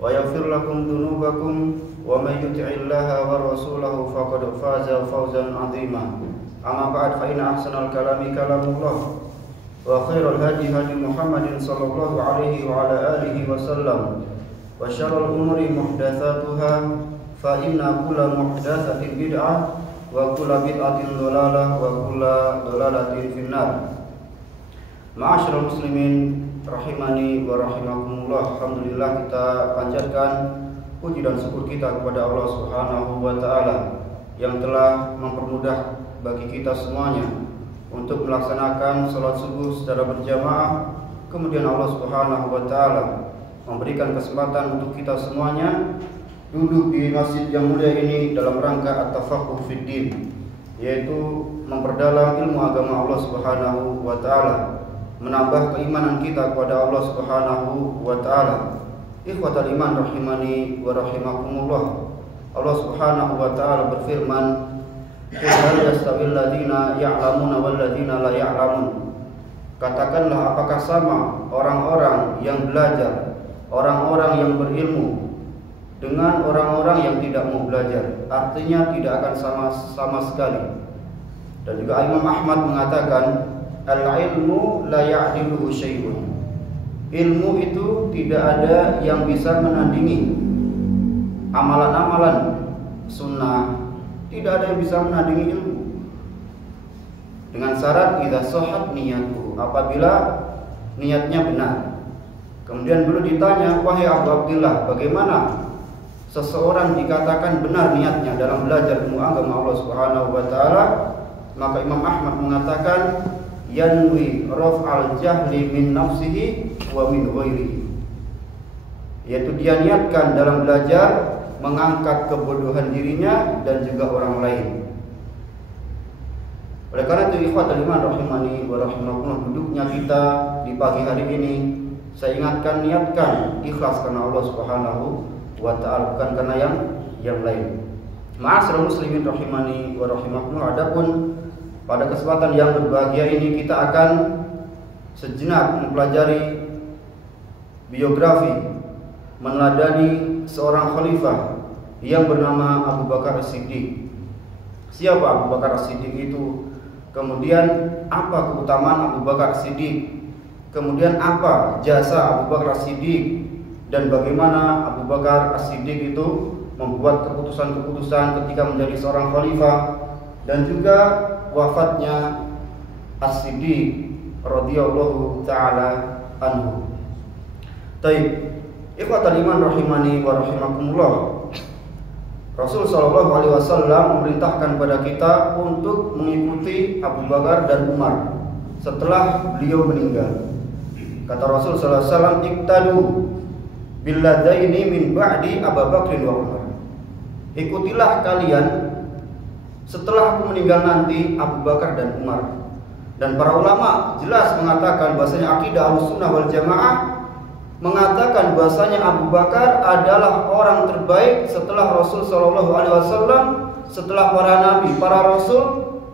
ويغفر لكم ذنوبكم ومن يطع الله ورسوله فقد فاز فوزا عظيما. أما بعد فإن أحسن الكلام كلام الله وخير الهدي هدي محمد صلى الله عليه وعلى آله وسلم وشر الأمور محدثاتها فإن كل محدثة بدعة وكل بدعة ضلالة وكل ضلالة في النار. Ma'asyiral muslimin rahimani wa rahimakumullah. Alhamdulillah, kita panjatkan puji dan syukur kita kepada Allah Subhanahu wa taala yang telah mempermudah bagi kita semuanya untuk melaksanakan salat subuh secara berjamaah. Kemudian Allah Subhanahu wa taala memberikan kesempatan untuk kita semuanya duduk di masjid yang mulia ini dalam rangka at-tafaqquh fid din, yaitu memperdalam ilmu agama Allah Subhanahu wa taala, menambah keimanan kita kepada Allah Subhanahu wa taala. Ikhwatal iman rahimani wa rahimakumullah. Allah Subhanahu wa taala berfirman, "Qul hal yastawil ladzina ya'lamuna wal ladzina la ya'lamun." Katakanlah, apakah sama orang-orang yang belajar, orang-orang yang berilmu dengan orang-orang yang tidak mau belajar? Artinya tidak akan sama sekali. Dan juga Imam Ahmad mengatakan, al-ilmu la ya'diluhu syai'un. Ilmu itu tidak ada yang bisa menandingi amalan-amalan sunnah, tidak ada yang bisa menandingi ilmu. Dengan syarat idza shahhat niyatuhu, apabila niatnya benar. Kemudian beliau ditanya, wahai Abu Abdillah, bagaimana seseorang dikatakan benar niatnya dalam belajar ilmu agama Allah Subhanahu wa taala? Maka Imam Ahmad mengatakan, yanwi raf'al jahli min nafsihi wa min ghairihi, yaitu dia niatkan dalam belajar mengangkat kebodohan dirinya dan juga orang lain. Oleh karena itu, ikhwatul iman rahimani wa rahimakumullah, duduknya kita di pagi hari ini, saya ingatkan, niatkan ikhlas karena Allah Subhanahu wa taala, bukan karena yang lain. Ma'asyiral muslimin rahimani wa rahimakumullah, adapun pada kesempatan yang berbahagia ini kita akan sejenak mempelajari biografi, meneladani seorang khalifah yang bernama Abu Bakar As-Siddiq. Siapa Abu Bakar As-Siddiq itu? Kemudian apa keutamaan Abu Bakar As-Siddiq? Kemudian apa jasa Abu Bakar As-Siddiq? Dan bagaimana Abu Bakar As-Siddiq itu membuat keputusan-keputusan ketika menjadi seorang khalifah, dan juga wafatnya As-Siddiq radhiyallahu taala anhu. Taib, ikhwatal iman rahimani wa rahimakumullah. Rasul sallallahu alaihi wasallam memerintahkan pada kita untuk mengikuti Abu Bakar dan Umar setelah beliau meninggal. Kata Rasul sallallahu alaihi wasallam, iktadu billadaini min ba'di Abu Bakr wa Umar. Ikutilah kalian setelah aku meninggal nanti Abu Bakar dan Umar. Dan para ulama jelas mengatakan bahasanya akidah Ahlussunnah wal Jamaah mengatakan bahasanya Abu Bakar adalah orang terbaik setelah Rasul sallallahu alaihi wasallam, setelah para nabi, para rasul.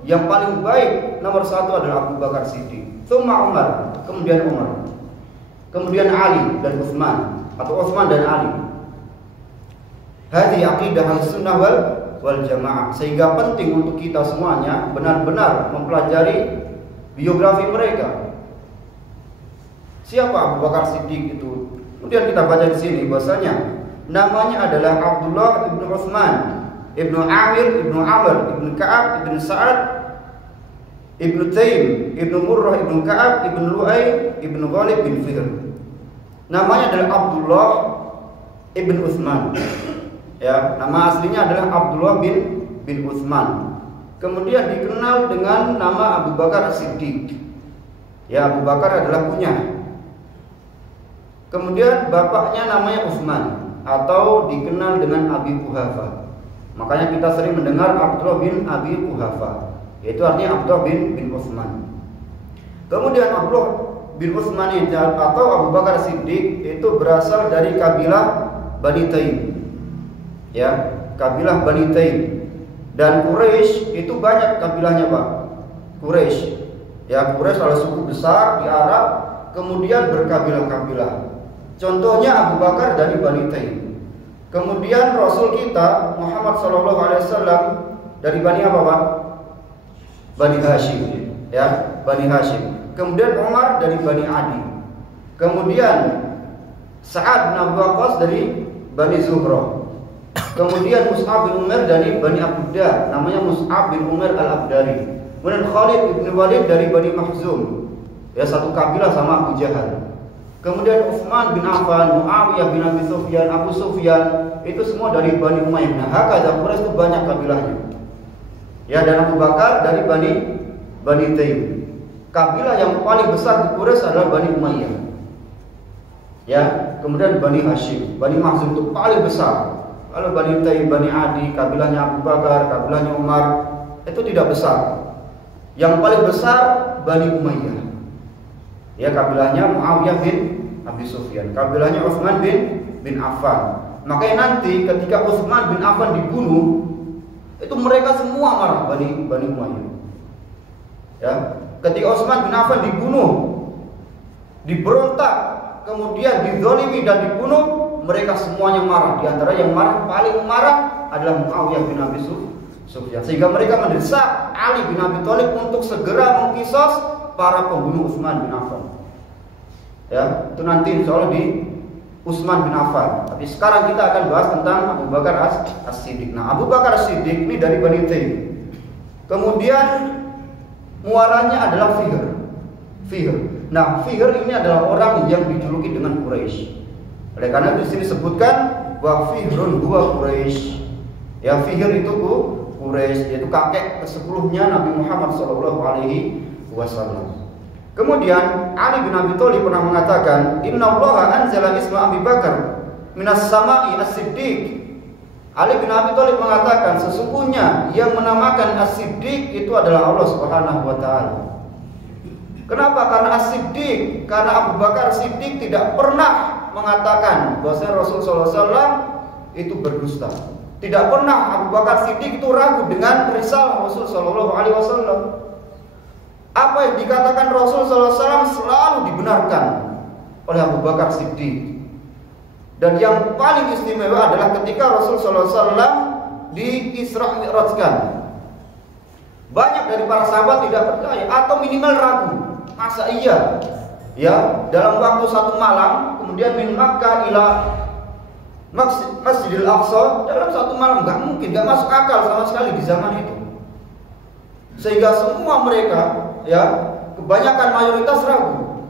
Yang paling baik nomor satu adalah Abu Bakar Siddiq, tsumma Umar, kemudian Umar, kemudian Ali dan Utsman, atau Utsman dan Ali. Hadhihi aqidah Ahlussunnah wal Jamaah. Sehingga penting untuk kita semuanya benar-benar mempelajari biografi mereka. Siapa Abu Bakar Siddiq itu? Kemudian kita baca di sini bahasanya namanya adalah Abdullah ibnu Utsman ibnu Amir ibnu Amr ibnu Ka'ab ibnu Sa'ad ibnu Taim ibnu Murrah ibnu Ka'ab ibnu Lu'ay ibnu Ghalib bin Fihr. Namanya adalah Abdullah ibnu Utsman. Ya, nama aslinya adalah Abdullah bin Utsman. Kemudian dikenal dengan nama Abu Bakar As-Siddiq. Ya, Abu Bakar adalah kunyah. Kemudian bapaknya namanya Utsman atau dikenal dengan Abi Quhafa. Makanya kita sering mendengar Abdullah bin Abi Quhafa, yaitu artinya Abdullah bin Utsman. Kemudian Abdullah bin Utsman atau Abu Bakar Siddiq itu berasal dari kabilah Bani Taim. Ya, kabilah Bani Taim. Dan Quraisy itu banyak kabilahnya, Pak. Quraisy. Ya, Quraisy adalah suku besar di Arab, kemudian berkabilah-kabilah. Contohnya Abu Bakar dari Bani Taim. Kemudian Rasul kita Muhammad SAW dari Bani apa Pak? Bani Hashim, ya, Bani Hashim. Kemudian Umar dari Bani Adi. Kemudian Sa'ad bin Abi Waqqas dari Bani Zuhrah. Kemudian Mus'ab bin Umair dari Bani Abdullah, namanya Mus'ab bin Umair al-Abdari. Kemudian Khalid bin Walid dari Bani Mahzum, ya, satu kabilah sama Abu Jahal. Kemudian Utsman bin Affan, Muawiyah bin Abi Sufyan, Abu Sufyan, itu semua dari Bani Umayyah. Nah, hakadha Quraisy itu banyak kabilahnya. Ya, dan Abu Bakar dari Bani Taim. Kabilah yang paling besar di Quraisy adalah Bani Umayyah. Ya, kemudian Bani Hashim, Bani Mahzum itu paling besar. Kalau Bani Taim, Bani Adi, kabilahnya Abu Bakar, kabilahnya Umar, itu tidak besar. Yang paling besar Bani Umayyah. Ya, kabilahnya Muawiyah bin Abi Sufyan, kabilahnya Utsman bin Affan. Makanya nanti ketika Utsman bin Affan dibunuh, itu mereka semua marah, Bani Umayyah. Ya, ketika Utsman bin Affan dibunuh, diberontak, kemudian dizalimi dan dibunuh, mereka semuanya marah. Di antara yang paling marah adalah Muawiyah bin Abi Sufyan. Sehingga mereka mendesak Ali bin Abi Thalib untuk segera mengkisos para pembunuh Utsman bin Affan. Ya, itu nanti insya Allah di Utsman bin Affan. Tapi sekarang kita akan bahas tentang Abu Bakar As-Siddiq. Nah, Abu Bakar As-Siddiq ini dari Bani Taim. Kemudian muaranya adalah Fihr. Nah, Fihr ini adalah orang yang dijuluki dengan Quraisy. Oleh karena di sini disebutkan bahwa Fihrun huwa Quraisy. Ya, Fihr itu Quraisy, yaitu kakek ke-10-nya Nabi Muhammad SAW. Kemudian Ali bin Abi Thalib pernah mengatakan, "Innallaha anzala isma Abi Bakar minas sama'i as-Siddiq." Ali bin Abi Thalib mengatakan, sesungguhnya yang menamakan As-Siddiq itu adalah Allah Subhanahu wa taala. Kenapa? Karena As-Siddiq, karena Abu Bakar Siddiq tidak pernah mengatakan bahwa Rasulullah SAW itu berdusta. Tidak pernah Abu Bakar Siddiq itu ragu dengan risalah Rasul Sallallahu Alaihi Wasallam. Apa yang dikatakan Rasul Sallallahu Alaihi Wasallam selalu dibenarkan oleh Abu Bakar Siddiq. Dan yang paling istimewa adalah ketika Rasul Sallallahu Alaihi Wasallam di Isra Mi'rajkan. Banyak dari para sahabat tidak percaya atau minimal ragu. Masa iya? Ya, dalam waktu satu malam, kemudian min Makkah ila Masjidil Aqsa dalam satu malam, nggak mungkin, nggak masuk akal sama sekali di zaman itu. Sehingga semua mereka, ya, kebanyakan mayoritas ragu,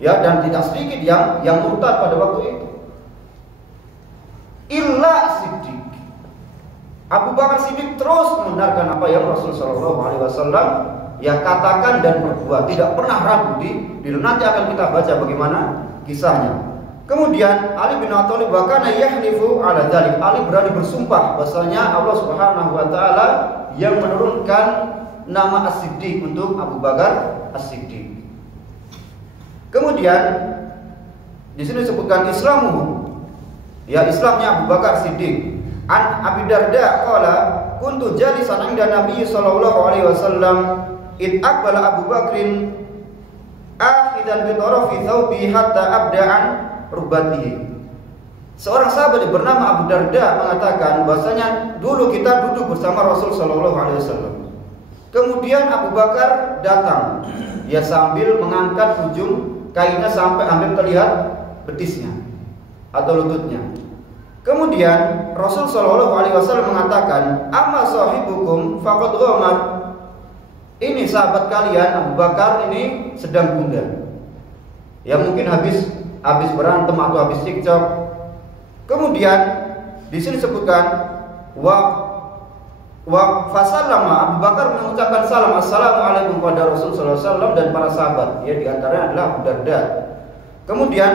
ya, dan tidak sedikit yang murtad pada waktu itu. Illa Siddiq, Abu Bakar Siddiq terus membenarkan apa yang Rasulullah SAW ya katakan dan perbuat, tidak pernah ragu. Nanti akan kita baca bagaimana kisahnya. Kemudian Ali bin Abi Thalib wakana yahlifu ala dzalik. Ali berani bersumpah bahwasanya Allah Subhanahu wa taala yang menurunkan nama As-Siddiq untuk Abu Bakar As-Siddiq. Kemudian di sini disebutkan Islamuhu. Ya, Islamnya Abu Bakar Siddiq. An Abi Darda qala kuntu jalisan 'inda Nabi sallallahu alaihi wasallam id aqbala Abu Bakrin akhidan bi tarafi thawbi hatta abda'an rubatihi. Seorang sahabat bernama Abu Darda mengatakan bahwasanya dulu kita duduk bersama Rasul sallallahu alaihi wasallam. Kemudian Abu Bakar datang, dia sambil mengangkat ujung kainnya sampai hampir terlihat betisnya atau lututnya. Kemudian Rasul sallallahu alaihi wasallam mengatakan, "Amma sahibukum faqad ghamar." Ini sahabat kalian Abu Bakar ini sedang gundah. Ya, mungkin habis berantem atau habis cekcok. Kemudian di sini disebutkan wa fasallama, Abu Bakar mengucapkan salam assalamualaikum kepada Rasul sallallahu alaihi wasallam dan para sahabat. Ya, di antaranya adalah Abu Darda. Kemudian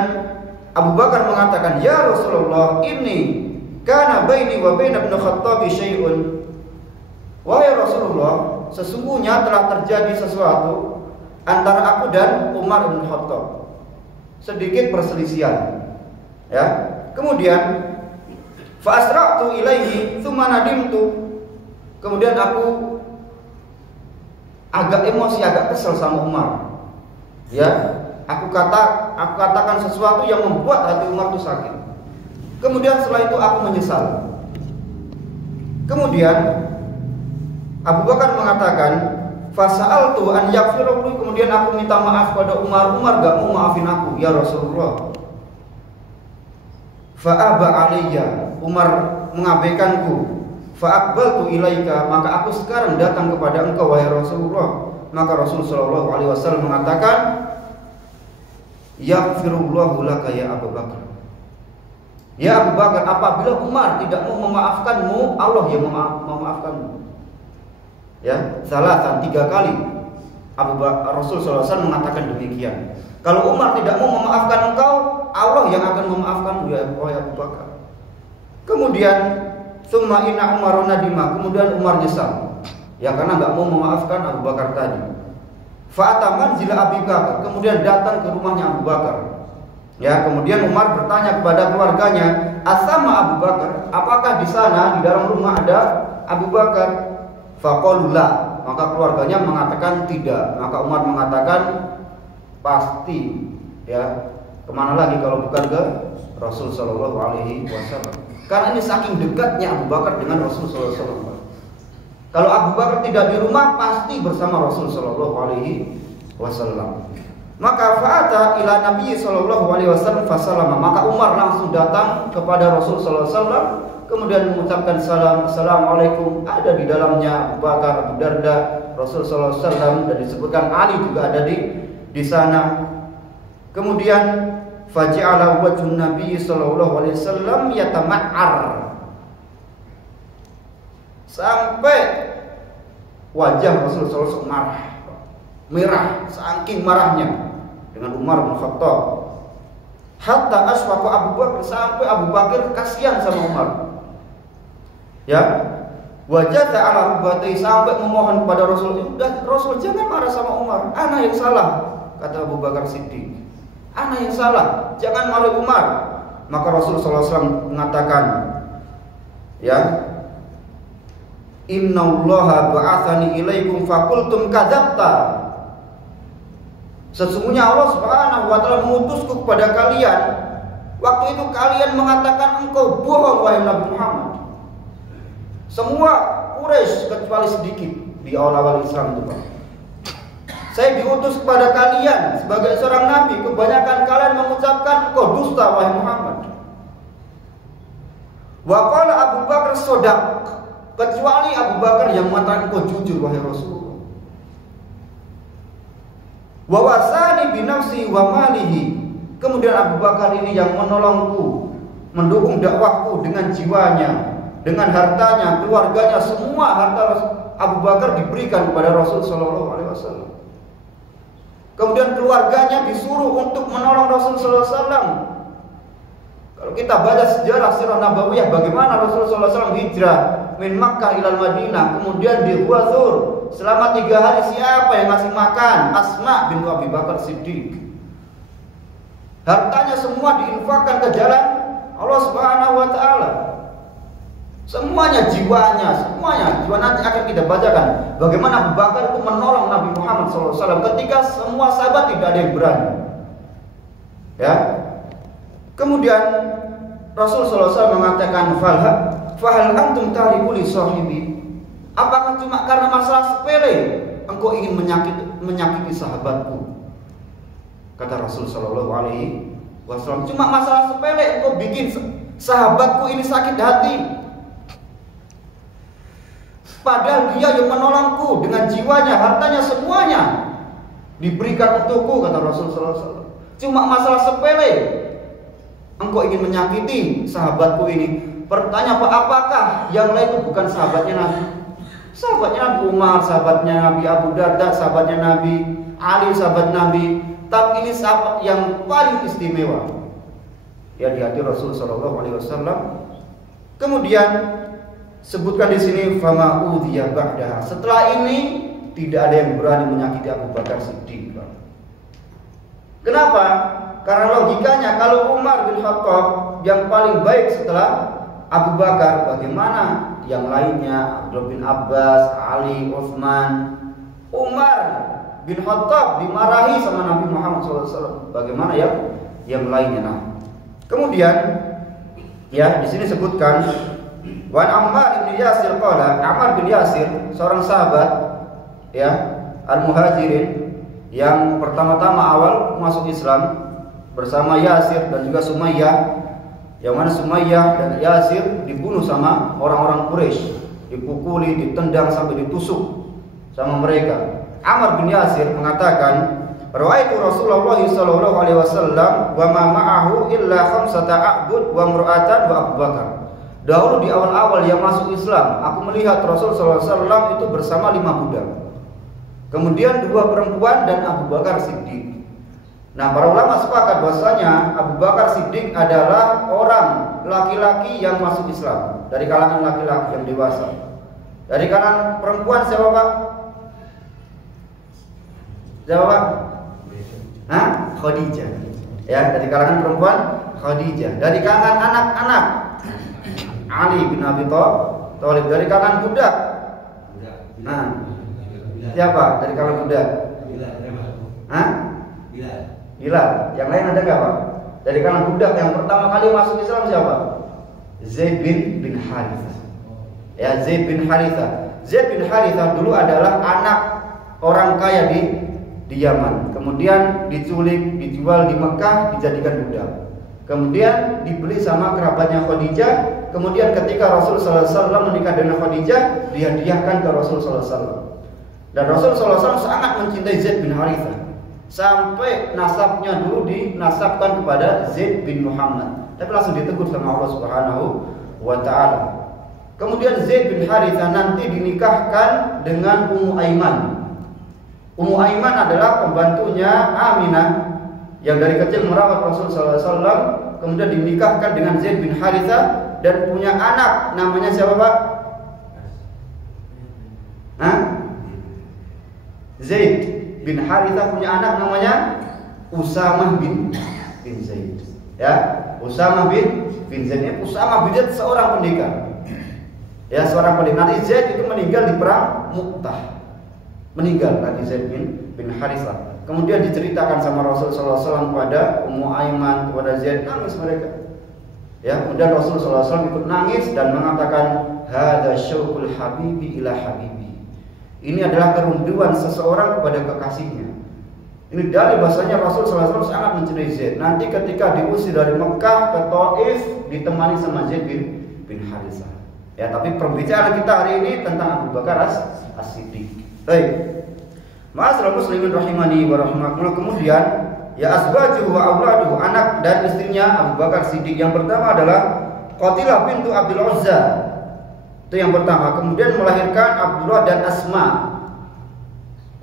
Abu Bakar mengatakan, "Ya Rasulullah, ini kana baini wa baina Ibnu Khattab syai'un." Wahai Rasulullah, sesungguhnya telah terjadi sesuatu antara aku dan Umar bin Khattab. Sedikit perselisihan. Ya. Kemudian fa asra'tu ilaihi tsumma nadimtu. Kemudian aku agak emosi, agak kesal sama Umar. Ya, aku aku katakan sesuatu yang membuat hati Umar itu sakit. Kemudian setelah itu aku menyesal. Kemudian Abu Bakar mengatakan, fasa'altu an yaghfirli, kemudian aku minta maaf pada Umar. Umar gak mau maafin aku, ya Rasulullah. Fa'aba alayya, Umar mengabaikanku. Fa'aqbaltu ilaika, maka aku sekarang datang kepada engkau wahai Rasulullah. Maka Rasulullah sallallahu alaihi wasallam mengatakan, yaghfirullahu laka ya Abu Bakar. Ya Abu Bakar, apabila Umar tidak mau memaafkanmu, Allah yang memaafkanmu. Ya, salatan 3 kali Rasul sallallahu alaihi wasallam mengatakan demikian. Kalau Umar tidak mau memaafkan engkau, Allah yang akan memaafkanmu ya Abu Bakar. Kemudian summa inna Umar nadima, kemudian Umar nyesal. Ya karena enggak mau memaafkan Abu Bakar tadi. Fa'ataman zila Abi Bakar, kemudian datang ke rumahnya Abu Bakar. Ya, kemudian Umar bertanya kepada keluarganya, asama Abu Bakar, apakah di sana di dalam rumah ada Abu Bakar? Faqalula, maka keluarganya mengatakan tidak. Maka Umar mengatakan pasti, ya kemana lagi kalau bukan ke Rasul sallallahu alaihi wasallam. Karena ini saking dekatnya Abu Bakar dengan Rasul sallallahu alaihi wasallam. Kalau Abu Bakar tidak di rumah, pasti bersama Rasul sallallahu alaihi wasallam. Maka fa'ata ila Nabi sallallahu alaihi wasallam fasalama, maka Umar langsung datang kepada Rasul sallallahu alaihi wasallam, kemudian mengucapkan salam, assalamualaikum. Ada di dalamnya Abu Bakar, Abu Darda, Rasul sallallahu alaihi wasallam, dan disebutkan Ali juga ada di sana. Kemudian faja'ala wajhun Nabi sallallahu alaihi wasallam yatama'ar, sampai wajah Rasul sallallahu alaihi wasallam merah, saking marahnya dengan Umar bin Khattab. Hatta asfaqa Abu Bakar, sampai Abu Bakar kasihan sama Umar. Ya, wajah ta'ala rubatai, sampai memohon kepada Rasul, udah Rasul jangan marah sama Umar, ana yang salah, kata Abu Bakar Siddiq, ana yang salah, jangan marah Umar. Maka Rasul sallallahu alaihi wasallam mengatakan, ya, innallaha ba'atsani ilaikum faqultum kadzabta, sesungguhnya Allah Subhanahu wa taala mengutusku kepada kalian. Waktu itu kalian mengatakan engkau bohong wahai Nabi Muhammad. Semua Quraisy kecuali sedikit di awal-awal Islam itu, Pak. Saya diutus kepada kalian sebagai seorang nabi, kebanyakan kalian mengucapkan engkau dusta wahai Muhammad. Wa qala Abu Bakar shadaq, kecuali Abu Bakar yang mengatakan engkau jujur wahai Rasulullah. Wa wasani binafsi wa malihi, kemudian Abu Bakar ini yang menolongku, mendukung dakwahku dengan jiwanya, dengan hartanya, keluarganya, semua harta Abu Bakar diberikan kepada Rasul sallallahu alaihi wasallam. Kemudian keluarganya disuruh untuk menolong Rasul sallallahu alaihi wasallam. Kalau kita baca sejarah sirah nabawiyah bagaimana Rasul sallallahu alaihi wasallam hijrah min Makkah ilal Madinah, kemudian di Huazur selama 3 hari, siapa yang ngasih makan? Asma bintu Abi Bakar Siddiq. Hartanya semua diinfakkan ke jalan Allah Subhanahu wa taala. Semuanya, jiwanya, jiwa nanti akan kita bacakan bagaimana Abu Bakar itu menolong Nabi Muhammad SAW ketika semua sahabat tidak ada yang berani. Ya. Kemudian Rasul SAW mengatakan, fahal antum tahribu li sahibi, apakah cuma karena masalah sepele engkau ingin menyakiti sahabatku? Kata Rasul sallallahu alaihi wasallam, cuma masalah sepele engkau bikin sahabatku ini sakit hati. Padahal dia yang menolongku dengan jiwanya, hartanya, semuanya diberikan untukku, kata Rasul sallallahu alaihi wasallam. Cuma masalah sepele engkau ingin menyakiti sahabatku ini. Pertanyaan, apakah yang lain itu bukan sahabatnya Nabi? Sahabatnya Nabi Umar, sahabatnya Nabi Abu Darda, sahabatnya Nabi Ali, sahabat Nabi. Tapi ini sahabat yang paling istimewa ya di hati Rasul sallallahu alaihi wasallam. Kemudian sebutkan di sini fama udhiya ba'daha, setelah ini tidak ada yang berani menyakiti Abu Bakar Siddiq. Kenapa? Karena logikanya kalau Umar bin Khattab yang paling baik setelah Abu Bakar, bagaimana yang lainnya? Abdullah bin Abbas, Ali, Utsman. Umar bin Khattab dimarahi sama Nabi Muhammad SAW. Bagaimana yang lainnya? Nah, kemudian ya di sini sebutkan Wan Ammar bin Yasir qala, Ammar bin Yasir seorang sahabat ya Al-Muhajirin yang pertama-tama awal masuk Islam bersama Yasir dan juga Sumayyah. Yang mana Sumayyah dan Yasir dibunuh sama orang-orang Quraisy, dipukuli, ditendang sampai ditusuk sama mereka. Ammar bin Yasir mengatakan, "Ra'aitu Rasulullah sallallahu alaihi wasallam wa ma ma'ahu illa khamsata a'bud wa imra'atan wa Abu Bakar." Dahulu di awal-awal yang masuk Islam, aku melihat Rasul sallallahu alaihi wasallam itu bersama 5 budak. Kemudian 2 perempuan dan Abu Bakar Siddiq. Nah, para ulama sepakat bahwasanya Abu Bakar Siddiq adalah orang laki-laki yang masuk Islam dari kalangan laki-laki yang dewasa. Dari kalangan perempuan siapa Pak? Siapa Pak? Khadijah. Ya, dari kalangan perempuan Khadijah. Dari kalangan anak-anak Ali bin Abi Thalib. Dari kalangan budak. Nah, siapa dari kalangan budak? Bilal. Yang lain ada nggak Pak? Dari kalangan budak yang pertama kali masuk Islam siapa? Zaid bin Harithah. Ya, Zaid bin Harithah. Zaid bin Harithah dulu adalah anak orang kaya di Yaman. Kemudian diculik, dijual di Mekah, dijadikan budak. Kemudian dibeli sama kerabatnya Khadijah. Kemudian ketika Rasul sallallahu alaihi wasallam menikah dengan Khadijah, dihadiahkan ke Rasul sallallahu alaihi wasallam. Dan Rasul sallallahu alaihi wasallam sangat mencintai Zaid bin Harithah. Sampai nasabnya dulu dinasabkan kepada Zaid bin Muhammad, tapi langsung ditegur sama Allah Subhanahu wa taala. Kemudian Zaid bin Harithah nanti dinikahkan dengan Ummu Aiman. Ummu Aiman adalah pembantunya Aminah yang dari kecil merawat Rasul sallallahu alaihi wasallam, kemudian dinikahkan dengan Zaid bin Harithah dan punya anak namanya siapa Pak? Zaid bin Harithah punya anak namanya Usamah bin Zaid. Ya, Usamah bin Zaid. Usamah bin Zaid seorang pendekar. Ya, seorang pendekar. Nanti Zaid itu meninggal di perang Mu'tah. Meninggal nanti Zaid bin Harithah. Kemudian diceritakan sama Rasul sallallahu alaihi wasallam kepada Ummu Aiman, kepada Zaid, nangis mereka. Ya, kemudian Rasul sallallahu alaihi wasallam ikut nangis dan mengatakan, "Hadza syauqul habibi ila habibi." Ini adalah kerinduan seseorang kepada kekasihnya. Ini dalil bahasanya Rasul sallallahu alaihi wasallam sangat mencintai Zaid. Nanti ketika diusir dari Mekah ke Taif ditemani sama Zaid bin Harithah. Ya, tapi pembicaraan kita hari ini tentang Abu Bakar As-Siddiq. Baik. Ma'asyiral muslimin rahimani wa rahimakumullah. Kemudian ya azwajuhu wa auladuhu, anak dan istrinya Abu Bakar Siddiq. Yang pertama adalah Qatilah bintu Abdul Uzza. Itu yang pertama. Kemudian melahirkan Abdullah dan Asma.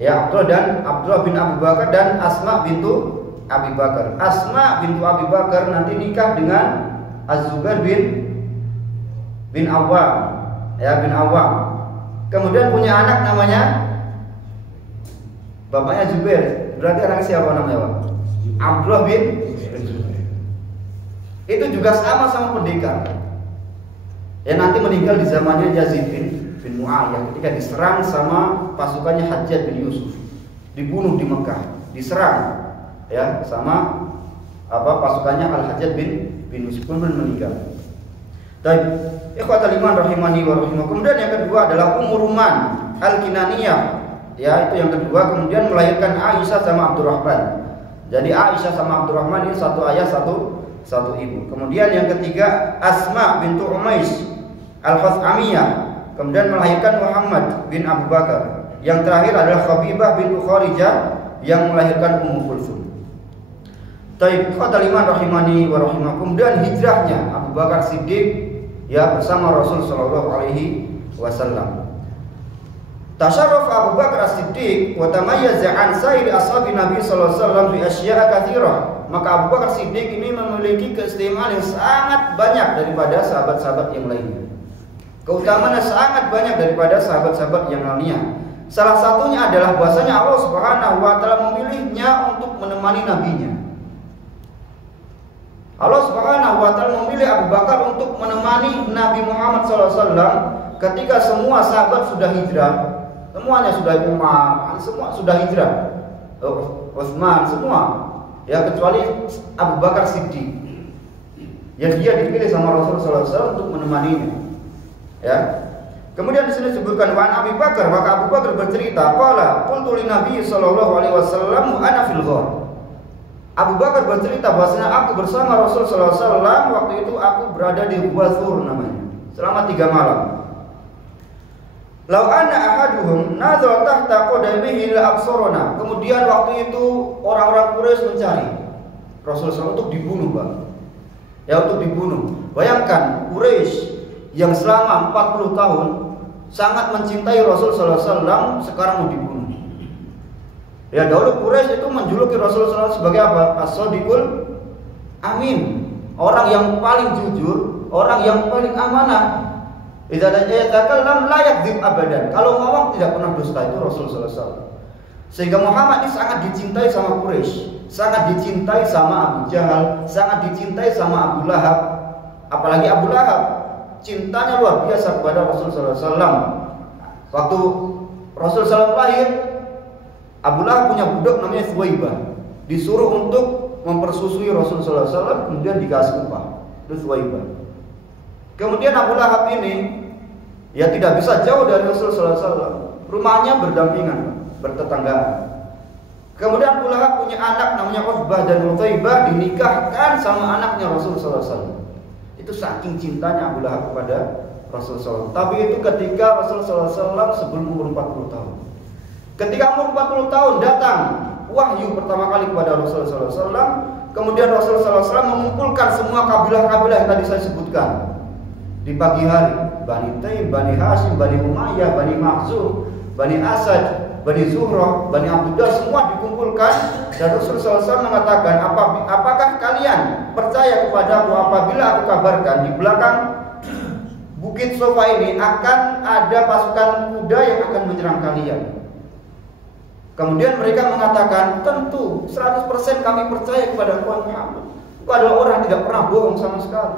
Ya, Abdullah bin Abu Bakar dan Asma bintu Abi Bakar. Asma bintu Abi Bakar nanti nikah dengan Az-Zubair bin Awwam. Ya, bin Awwam. Kemudian punya anak namanya bapaknya Zubair. Berarti anak siapa namanya Pak? Abdullah bin Zubair. Itu juga sama-sama pendekar. Ya, nanti meninggal di zamannya Yazid bin Mu'ayyah ketika diserang sama pasukannya Hajjaj bin Yusuf, dibunuh di Mekah, diserang ya sama pasukannya Al-Hajjaj bin Yusuf, pun meninggal. Baik, ikhwatal iman rahimani wa rahimakumullah. Kemudian yang kedua adalah Ummu Ruman Al-Kinaniyah. Ya, itu yang kedua. Kemudian melahirkan Aisyah sama Abdurrahman. Jadi Aisyah sama Abdurrahman ini satu ayah satu ibu. Kemudian yang ketiga Asma bintu Umais Al-Khazamiyah, kemudian melahirkan Muhammad bin Abu Bakar. Yang terakhir adalah Khabibah bintu Kharijah yang melahirkan Ummu Kulsum. Taib qatal iman rahimani wa rahimakum. Dan hijrahnya Abu Bakar Siddiq ya bersama Rasul sallallahu alaihi wasallam. Tasyarraf Abu Bakar Siddiq wa tamayyaza an sa'iri ashabi Nabi sallallahu alaihi wasallam bi asya'a katsirah. Maka Abu Bakar Siddiq ini memiliki keistimewaan yang sangat banyak daripada sahabat-sahabat yang lainnya. Keutamaannya sangat banyak daripada sahabat-sahabat yang lainnya. Salah satunya adalah bahwasanya Allah Subhanahu wa taala memilihnya untuk menemani nabinya. Allah Subhanahu wa taala memilih Abu Bakar untuk menemani Nabi Muhammad SAW ketika semua sahabat sudah hijrah. semuanya sudah Umar, semua sudah hijrah. Utsman semua, ya kecuali Abu Bakar Siddiq. Yang dia dipilih sama Rasulullah SAW untuk menemaninya. Ya. Kemudian di sini disebutkan Wan Abi Bakar, maka Abu Bakar bercerita, qala qultu lin Nabi sallallahu alaihi wasallam ana fil ghar. Abu Bakar bercerita bahwasanya aku bersama Rasul sallallahu alaihi wasallam waktu itu aku berada di Gua Thur namanya selama 3 malam. Lau anna ahaduhum nazal tahta qadamihi la absarana. Kemudian waktu itu orang-orang Quraisy mencari Rasul SAW untuk dibunuh, Pak. Ya, untuk dibunuh. Bayangkan Quraisy yang selama 40 tahun sangat mencintai Rasul sallallahu alaihi wasallam sekarang mau dibunuh. Ya, dahulu Quraisy itu menjuluki Rasul sallallahu sebagai apa? As-Shadiqul Amin. Orang yang paling jujur, orang yang paling amanah. Idza takallam la yakdzib abadan. Kalau ngomong tidak pernah dusta, itu Rasul sallallahu alaihi wasallam. Sehingga Muhammad ini sangat dicintai sama Quraisy, sangat dicintai sama Abu Jahal, sangat dicintai sama Abu Lahab. Apalagi Abu Lahab cintanya luar biasa kepada Rasul sallallahu alaihi wasallam. Waktu Rasul SAW lahir, Abu Lahab punya budak namanya Thuwaibah. Disuruh untuk mempersusui Rasul sallallahu alaihi wasallam, kemudian dikasih upah. Itu Thuwaibah. Kemudian Abu Lahab ini ya tidak bisa jauh dari Rasul sallallahu alaihi wasallam. Rumahnya berdampingan, bertetanggaan. Kemudian Abu Lahab punya anak namanya Utbah dan Utaibah, dinikahkan sama anaknya Rasul sallallahu alaihi wasallam. Itu saking cintanya Abu Lahab kepada Rasul SAW. Tapi itu ketika Rasul SAW sebelum umur 40 tahun. Ketika umur 40 tahun datang wahyu pertama kali kepada Rasul SAW. Kemudian Rasul SAW mengumpulkan semua kabilah-kabilah yang tadi saya sebutkan di pagi hari. Bani Taim, Bani Hashim, Bani Umayyah, Bani Makhzum, Bani Asad, Bani Zuhrah, Bani Abdullah, semua dikumpulkan. Dan Rasulullah SAW mengatakan, apakah kalian percaya kepadaku apabila aku kabarkan di belakang Bukit Sofa ini akan ada pasukan kuda yang akan menyerang kalian. Kemudian mereka mengatakan, tentu 100% kami percaya kepada Tuhan Muhammad. Itu adalah orang yang tidak pernah bohong sama sekali.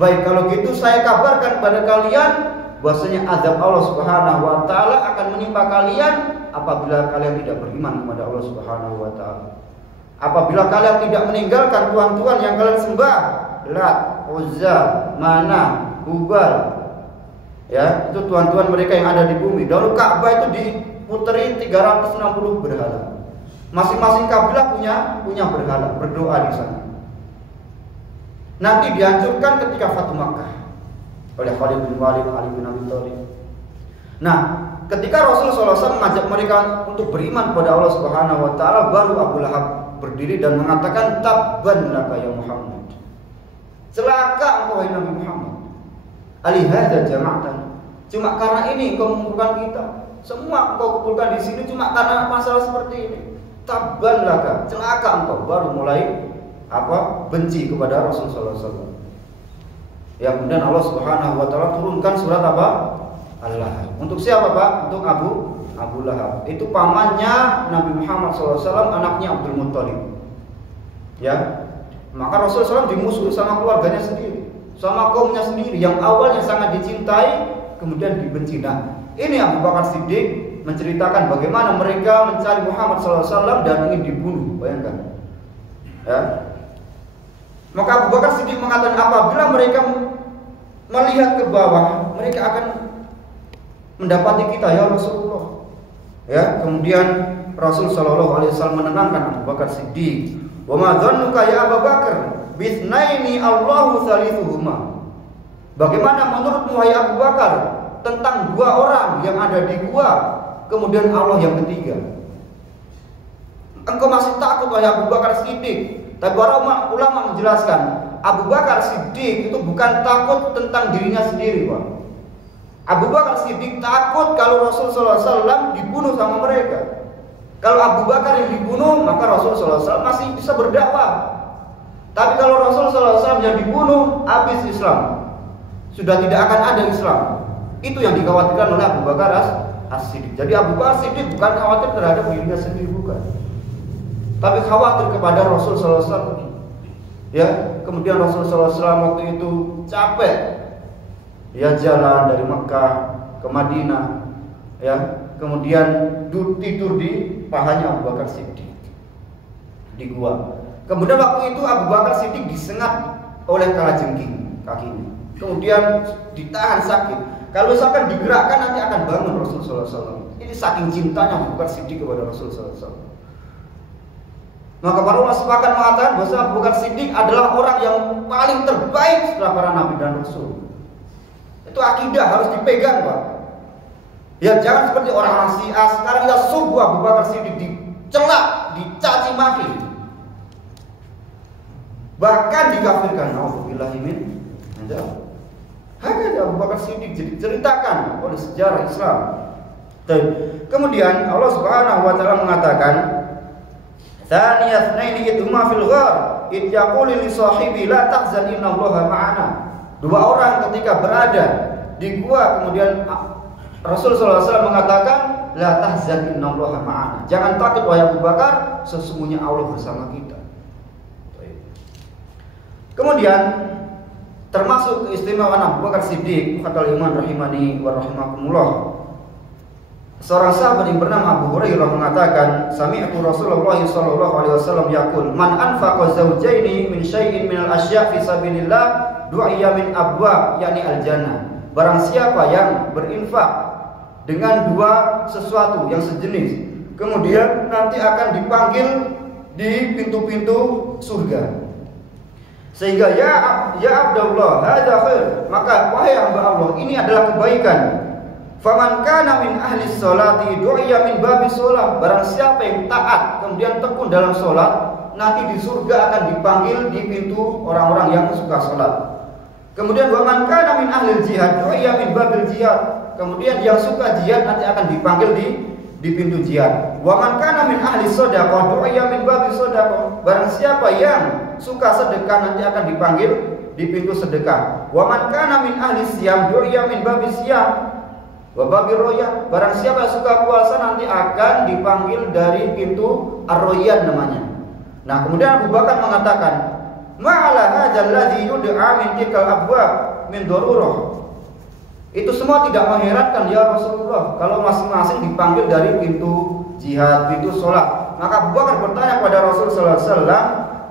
Baik, kalau gitu saya kabarkan kepada kalian bahwasanya azab Allah Subhanahu wa taala akan menimpa kalian apabila kalian tidak beriman kepada Allah Subhanahu wa taala. Apabila kalian tidak meninggalkan tuhan-tuhan yang kalian sembah, Lat, Uzza, Mana, Hubal. Ya, itu tuhan-tuhan mereka yang ada di bumi. Dahulu Ka'bah itu diputeri 360 berhala. Masing-masing kabilah punya berhala, berdoa di sana. Nanti dihancurkan ketika Fatu Makkah oleh Khalid bin Walid, Ali bin Abi Thalib. Nah, ketika Rasulullah SAW mengajak mereka untuk beriman kepada Allah Subhanahu wa taala, baru Abu Lahab berdiri dan mengatakan, tabban laka ya Muhammad. Celaka engkau wahai Nabi Muhammad. Alihadza jama'tan. Cuma karena ini engkau mengumpulkan kita. Semua engkau kumpulkan di sini cuma karena masalah seperti ini. Tabban laka, celaka engkau. Baru mulai benci kepada Rasulullah SAW. Ya, kemudian Allah Subhanahu wa taala turunkan surat apa? Al-Lahab. Untuk siapa, Pak? Untuk Abu Lahab. Itu pamannya Nabi Muhammad SAW, anaknya Abdul Muttalib. Ya. Maka Rasulullah SAW dimusuhi sama keluarganya sendiri, sama kaumnya sendiri yang awalnya sangat dicintai kemudian dibenci. Nah, ini Abu Bakar Siddiq menceritakan bagaimana mereka mencari Muhammad SAW dan ingin dibunuh. Bayangkan. Ya. Maka Abu Bakar Siddiq mengatakan, apabila mereka melihat ke bawah, mereka akan mendapati kita ya Rasulullah. Ya, kemudian Rasul sallallahu alaihi wasallam menenangkan Abu Bakar Siddiq. Wa ma dhannuka ya Abu Bakar bitsnaini Allahu thalithuhuma. Bagaimana menurutmu wahai Abu Bakar tentang 2 orang yang ada di gua, kemudian Allah yang ketiga? Engkau masih takut wahai Abu Bakar Siddiq? Tapi para ulama menjelaskan, Abu Bakar Siddiq itu bukan takut tentang dirinya sendiri, Pak. Abu Bakar Siddiq takut kalau Rasulullah SAW dibunuh sama mereka. Kalau Abu Bakar yang dibunuh, maka Rasulullah SAW masih bisa berdakwah. Tapi kalau Rasulullah SAW yang dibunuh, habis Islam. Sudah tidak akan ada Islam. Itu yang dikhawatirkan oleh Abu Bakar As-Siddiq. Jadi Abu Bakar Siddiq bukan khawatir terhadap dirinya sendiri, bukan, tapi khawatir kepada Rasulullah SAW. Ya, kemudian Rasulullah SAW waktu itu capek, dia jalan dari Mekah ke Madinah, ya, kemudian tidur di pahanya Abu Bakar Siddiq di gua. Kemudian waktu itu Abu Bakar Siddiq disengat oleh kalajengking kakinya, kemudian ditahan sakit. Kalau misalkan digerakkan nanti akan bangun Rasulullah SAW. Ini saking cintanya Abu Bakar Siddiq kepada Rasulullah SAW. Maka para ulama sepakat mengatakan bahwa Abu Bakar Siddiq adalah orang yang paling terbaik setelah para nabi dan rasul. Itu akidah harus dipegang, Pak. Ya jangan seperti orang Syiah sekarang ya subuh Abu Bakar Siddiq dicela, dicaci maki, bahkan dikafirkan. Nauzubillahi min dzalik. Hanya Abu Bakar Siddiq diceritakan oleh sejarah Islam. Kemudian Allah Subhanahu wa taala mengatakan, "Tsaniyats naini idhuma fil ghar, id yaqulu li sahibi la tahzan innallaha ma'ana." Dua orang ketika berada di gua, kemudian Rasul sallallahu alaihi wasallam mengatakan, "La tahzan innallaha ma'ana." Jangan takut wahai Abu Bakar, sesungguhnya Allah bersama kita. Kemudian termasuk keistimewaan Abu Bakar Siddiq, kata iman rahimani wa rahimakumullah. Seorang sahabat yang bernama Abu Hurairah mengatakan, sami'tu Rasulullah sallallahu alaihi wasallam yaqul, "Man anfaqa zawjaini min syai'in min al-asya' fi sabilillah, du'iya min abwab yakni al-jannah." Barang siapa yang berinfak dengan dua sesuatu yang sejenis, kemudian nanti akan dipanggil di pintu-pintu surga. Sehingga ya Abdullah, hadza khair, maka wahai hamba Allah, ini adalah kebaikan. Faman kana min ahli sholati du'iya min babi sholat. Barang siapa yang taat kemudian tekun dalam sholat, nanti di surga akan dipanggil di pintu orang-orang yang suka sholat. Kemudian waman kana min ahli jihad du'iya min babil jihad. Kemudian yang suka jihad nanti akan dipanggil di pintu jihad. Waman kana min ahli shadaqah du'iya min babi shadaqah. Barang siapa yang suka sedekah nanti akan dipanggil di pintu sedekah. Waman kana min ahli siyam du'iya min babi siyam. Wababi roya, barang siapa yang suka puasa nanti akan dipanggil dari pintu ar-royan namanya. Nah kemudian Abu Bakar mengatakan, ma'ala hadzal ladzi yud'a min tilkal abwab min darurah. Itu semua tidak mengherankan ya Rasulullah, kalau masing-masing dipanggil dari pintu jihad, pintu sholat. Maka Abu Bakar bertanya kepada Rasul sallallahu alaihi wasallam,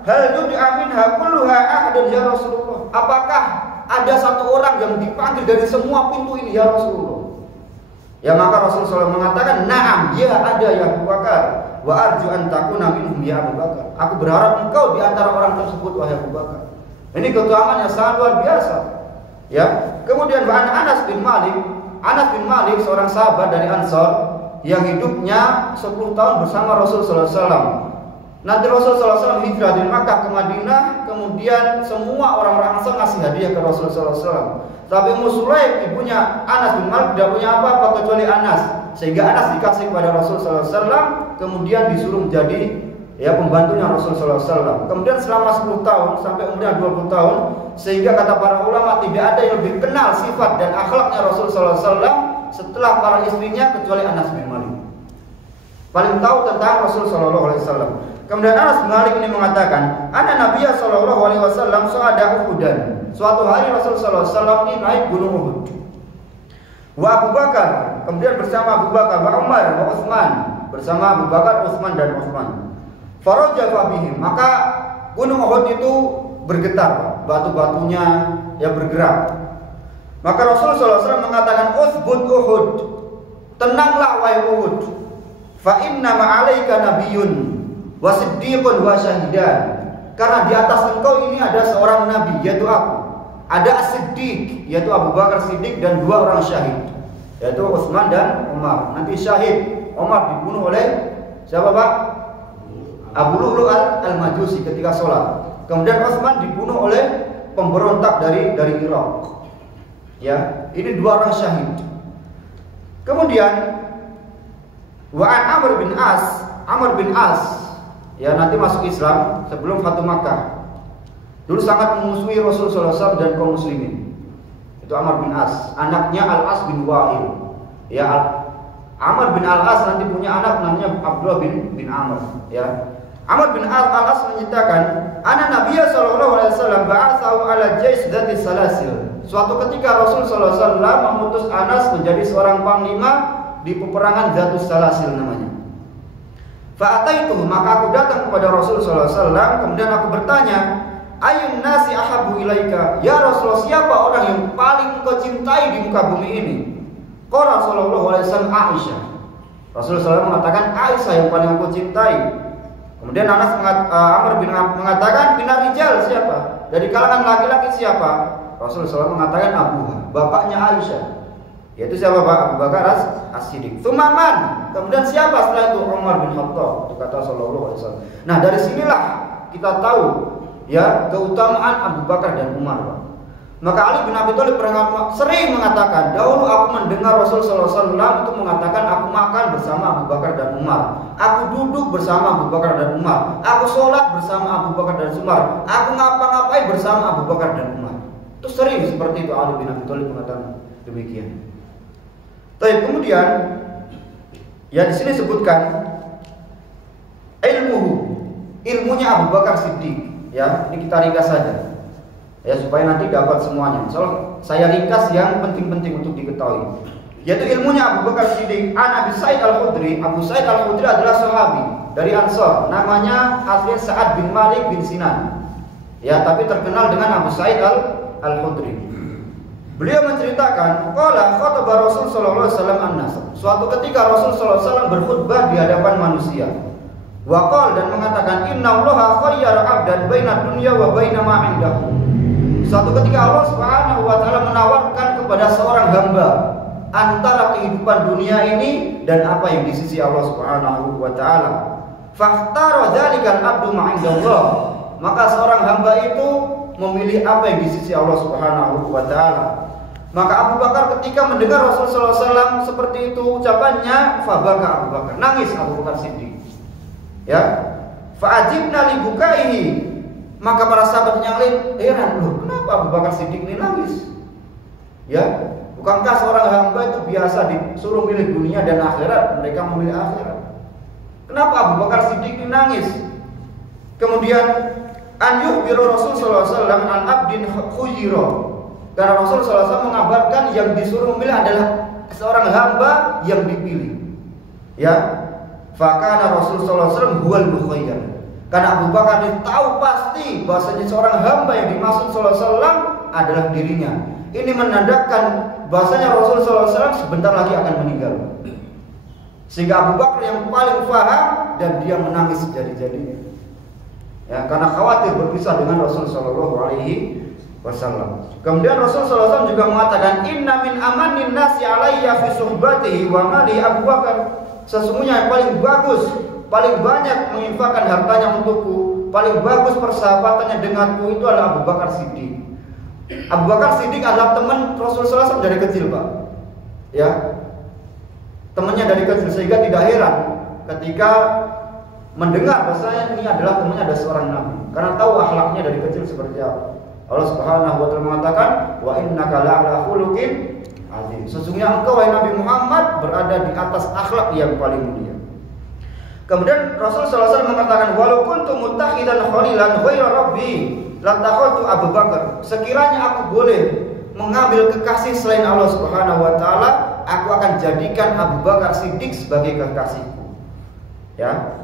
hal yud'a minha kulluha ahadun ya Rasulullah? Apakah ada satu orang yang dipanggil dari semua pintu ini ya Rasulullah? Ya maka Rasulullah SAW mengatakan, na'am, ya ada ya Abu Bakar. Wa arju an takuna minhum ya Abu Bakar. Aku berharap engkau di antara orang tersebut wahai Abu Bakar. Ini keutamaan yang sangat luar biasa. Ya. Kemudian Anas bin Malik seorang sahabat dari Ansor yang hidupnya 10 tahun bersama Rasulullah SAW. Nanti Rasulullah SAW hijrah dari Makkah ke Madinah, kemudian semua orang-orang Ansor ngasih hadiah ke Rasulullah SAW. Tapi Ummu Sulaim, ibunya Anas bin Malik, tidak punya apa-apa kecuali Anas. Sehingga Anas dikasih kepada Rasulullah SAW, kemudian disuruh menjadi pembantunya Rasulullah SAW. Kemudian selama 10 tahun sampai umurnya 20 tahun, sehingga kata para ulama tidak ada yang lebih kenal sifat dan akhlaknya Rasulullah SAW setelah para istrinya kecuali Anas bin Malik. Paling tahu tentang Rasulullah SAW. Kemudian Anas bin Malik ini mengatakan, "Anna Nabiya sallallahu alaihi wasallam sa'ada Uhudan." Suatu hari Rasulullah SAW ini naik gunung Uhud. Wa Abu Bakar, kemudian bersama Abu Bakar, wa Umar, wa Utsman, bersama Abu Bakar, Utsman dan Utsman. Farajafa bihim, maka gunung Uhud itu bergetar, batu-batunya bergerak. Maka Rasulullah SAW mengatakan, "Utsbut Uhud." Tenanglah wahai Uhud. Fa inna ma'alaika nabiyyun wa siddiqun wa syahidan. Karena di atas engkau ini ada seorang nabi, yaitu aku. Ada as-siddiq, yaitu Abu Bakar Siddiq, dan 2 orang syahid, yaitu Utsman dan Umar. Nanti syahid Umar dibunuh oleh siapa Pak? Abu Lu'lu' al-Majusi ketika sholat. Kemudian Utsman dibunuh oleh pemberontak dari Irak. Ya, ini 2 orang syahid. Kemudian Wa'an Amr bin As, ya nanti masuk Islam sebelum Fatu Makkah. Dulu sangat memusuhi Rasulullah SAW dan kaum muslimin. Itu Amr bin As, anaknya Al-As bin Wa'il. Ya, Amr bin Al-As nanti punya anak namanya Abdullah bin Amr. Ya, Amr bin Al-As menyatakan, "Ana Nabiya sallallahu alaihi wasallam ba'atsahu ala jais dzati salasil." Suatu ketika Rasul sallallahu alaihi wasallam mengutus Anas menjadi seorang panglima di peperangan Dzatus Salasil namanya. Fa'ataitu, maka aku datang kepada Rasul sallallahu alaihi wasallam, kemudian aku bertanya, ayun nasi ahabu ilaika, ya Rasulullah, siapa orang yang paling engkau cintai di muka bumi ini? Qala sallallahu alaihi wasallam Aisyah. Rasulullah SAW mengatakan Aisyah yang paling aku cintai. Kemudian Amr bin mengatakan binar rijal, siapa? Dari kalangan laki-laki siapa? Rasulullah SAW mengatakan Abuha, bapaknya Aisyah. Yaitu siapa Pak? Abu Bakar As-Siddiq. Tumaman. Kemudian siapa setelah itu? Umar bin Khattab. Itu kata sallallahu alaihi wasallam. Nah, dari sinilah kita tahu ya keutamaan Abu Bakar dan Umar, Pak. Maka Ali bin Abi Thalib sering mengatakan, dahulu aku mendengar Rasul sallallahu alaihi wasallam itu mengatakan, aku makan bersama Abu Bakar dan Umar, aku duduk bersama Abu Bakar dan Umar, aku sholat bersama Abu Bakar dan Umar, aku ngapa-ngapain bersama Abu Bakar dan Umar. Itu sering seperti itu Ali bin Abi Thalib mengatakan demikian. Tapi kemudian ya di sini sebutkan ilmunya Abu Bakar Siddiq. Ya, ini kita ringkas saja. Ya, supaya nanti dapat semuanya. Soalnya saya ringkas yang penting-penting untuk diketahui. Yaitu ilmunya Abu Bakar Siddiq. An Abi Sa'id Al-Khudri. Abu Sa'id Al-Khudri adalah sahabi dari Ansar. Namanya aslinya Sa'ad bin Malik bin Sinan. Ya, tapi terkenal dengan Abu Sa'id Al-Khudri. Beliau menceritakan, qala khataba Rasul sallallahu alaihi wasallam an-nas. Suatu ketika Rasul sallallahu alaihi wasallam berkhutbah di hadapan manusia. Wa qala, dan mengatakan, innallaha khayyara 'abdan baina dunya wa baina ma 'indahu. Suatu ketika Allah Subhanahu wa taala menawarkan kepada seorang hamba antara kehidupan dunia ini dan apa yang di sisi Allah Subhanahu wa taala. Fakhtara dzalikal 'abdu ma 'indallah. Maka seorang hamba itu memilih apa yang di sisi Allah Subhanahu wa taala. Maka Abu Bakar ketika mendengar Rasulullah SAW seperti itu ucapannya, fabaka Abu Bakar, nangis Abu Bakar Siddiq. Ya, fa'ajibna li bukaihi. Maka para sahabat yang lain heran, loh, kenapa Abu Bakar Siddiq ini nangis? Ya, bukankah seorang hamba itu biasa disuruh milih dunia dan akhirat, mereka memilih akhirat. Kenapa Abu Bakar Siddiq ini nangis? Kemudian an yuhbiru Rasul sallallahu alaihi wasallam an abdin khuyira. Karena Rasul sallallahu alaihi wasallam mengabarkan yang disuruh memilih adalah seorang hamba yang dipilih. Ya. Fakana Rasul sallallahu alaihi wasallam huwal mukhayyar. Karena Abu Bakar tahu pasti bahwasanya seorang hamba yang dimaksud sallallahu alaihi wasallam adalah dirinya. Ini menandakan bahwasanya Rasul sallallahu alaihi wasallam sebentar lagi akan meninggal. Sehingga Abu Bakar yang paling paham dan dia menangis jadi-jadinya. Ya, karena khawatir berpisah dengan Rasul sallallahu alaihi wasallam. Kemudian Rasul sallallahu alaihi wasallam juga mengatakan, inna min amanin nasi alayya fi suhbatihi wa mali Abu Bakar. Sesungguhnya yang paling bagus, paling banyak menginfakkan hartanya untukku, paling bagus persahabatannya denganku itu adalah Abu Bakar Siddiq. Abu Bakar Siddiq adalah teman Rasulullah SAW dari kecil, Pak. Ya, temannya dari kecil, sehingga tidak heran ketika mendengar bahasanya ini adalah temannya ada seorang nabi, karena tahu akhlaknya dari kecil seperti apa. Allah Subhanahu wa taala mengatakan, wa innaka la'ala khuluqin azim. Sesungguhnya engkau wahai Nabi Muhammad berada di atas akhlak yang paling mulia. Kemudian Rasul sallallahu alaihi wasallam mengatakan, walau kuntu muttakhidan khalilan ghaira rabbi latakhatu Abu Bakar. Sekiranya aku boleh mengambil kekasih selain Allah Subhanahu wa taala, aku akan jadikan Abu Bakar Siddiq sebagai kekasihku. Ya.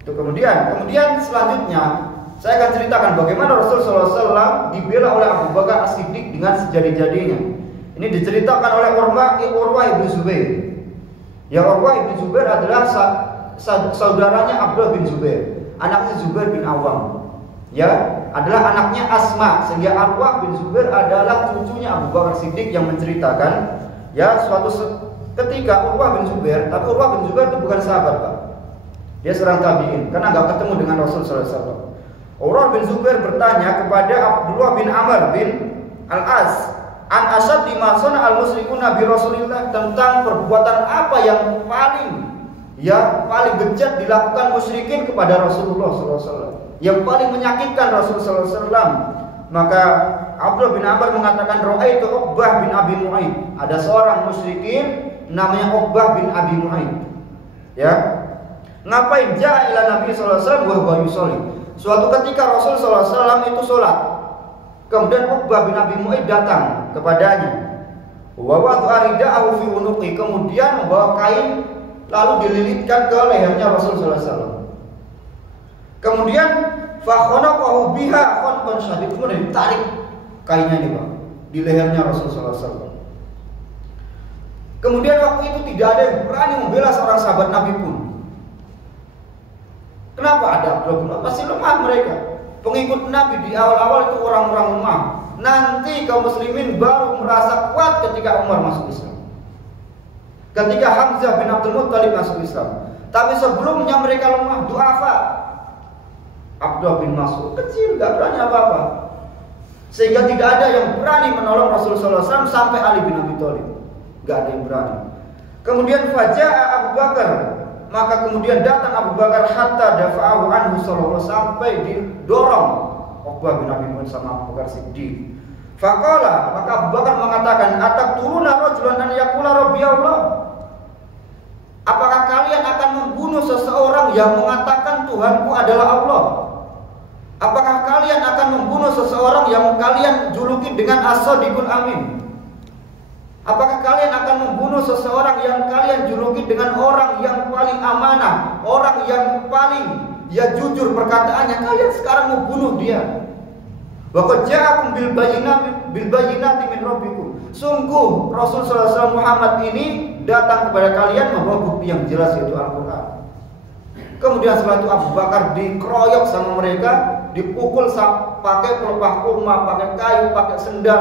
Itu kemudian selanjutnya saya akan ceritakan bagaimana Rasul sallallahu alaihi wasallam dibela oleh Abu Bakar As-Siddiq dengan sejadi-jadinya. Ini diceritakan oleh Urwah bin Zubair. Ya, Urwah bin Zubair adalah saudaranya Abdullah bin Zubair, anaknya Zubair bin Awam. Ya, adalah anaknya Asma, sehingga Urwah bin Zubair adalah cucunya Abu Bakar Siddiq yang menceritakan ya suatu ketika Urwah bin Zubair, tapi Urwah bin Zubair itu bukan sahabat, Pak. Dia seorang tabi'in karena enggak ketemu dengan Rasul sallallahu alaihi wasallam. Urwah bin Zubair bertanya kepada Abdullah bin Amr bin Al-As, an asyad lima sana al-musyrikuna bi Rasulillah, tentang perbuatan apa yang paling bejat dilakukan musyrikin kepada Rasulullah sallallahu alaihi wasallam, yang paling menyakitkan Rasul sallallahu alaihi wasallam. Maka Abdullah bin Amr mengatakan, ra'aitu Uqbah bin Abi Mu'aid. Ada seorang musyrikin namanya Uqbah bin Abi Mu'aid. Ya. Ngapain ja'a ila Nabi sallallahu alaihi wasallam wa huwa yusolli. Suatu ketika Rasul sallallahu alaihi wasallam itu sholat. Kemudian Uqbah bin Abi Mu'aid datang kepadanya. Wa wada'a rida'ahu fi unuqi, kemudian membawa kain lalu dililitkan ke lehernya Rasul sallallahu alaihi wasallam. Kemudian fa khanaqahu biha khanqan syadid, kemudian ditarik kainnya ini Pak di lehernya Rasul sallallahu alaihi wasallam. Kemudian waktu itu tidak ada yang berani membela seorang sahabat Nabi pun. Kenapa? Ada Abdullah, pasti lemah mereka. Pengikut Nabi di awal-awal itu orang-orang lemah. Nanti kaum muslimin baru merasa kuat ketika Umar masuk Islam, ketika Hamzah bin Abdul Muttalib masuk Islam. Tapi sebelumnya mereka lemah, du'afa. Abdullah bin Mas'ud kecil, gak berani apa-apa, sehingga tidak ada yang berani menolong Rasulullah SAW sampai Ali bin Abi Thalib, gak ada yang berani. Kemudian faja'a Abu Bakar, maka kemudian datang Abu Bakar hatta dafa'ahu anhu sallallahu, sampai didorong Uqbah bin Abi Mu'ayth sama Abu Bakar Siddiq. Faqala, maka Abu Bakar mengatakan, ataqtuluna rajulan an yaqula rabbi Allah? Apakah kalian akan membunuh seseorang yang mengatakan Tuhanku adalah Allah? Apakah kalian akan membunuh seseorang yang kalian juluki dengan as-sadiqul amin? Apakah kalian akan membunuh seseorang yang kalian juluki dengan orang yang paling amanah, orang yang paling jujur perkataannya? Kalian sekarang mau bunuh dia. Wa qad ja'akum bil bayyinati min rabbikum. Sungguh Rasul sallallahu alaihi wasallam Muhammad ini datang kepada kalian membawa bukti yang jelas, yaitu Al-Qur'an. Kemudian setelah itu Abu Bakar dikeroyok sama mereka, dipukul pakai pelepah kurma, pakai kayu, pakai sendal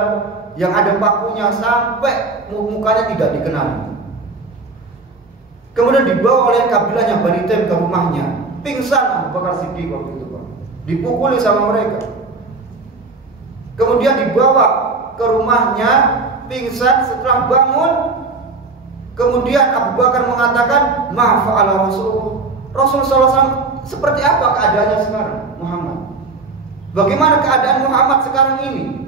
yang ada pakunya sampai mukanya tidak dikenali. Kemudian dibawa oleh kabilahnya Bani Taim ke rumahnya. Pingsan Abu Bakar Siddiq waktu itu Pak, dipukuli sama mereka. Kemudian dibawa ke rumahnya, pingsan. Setelah bangun, kemudian Abu Bakar mengatakan, ma'fa'ala Rasulullah SAW, seperti apa keadaannya sekarang Muhammad? Bagaimana keadaan Muhammad sekarang ini?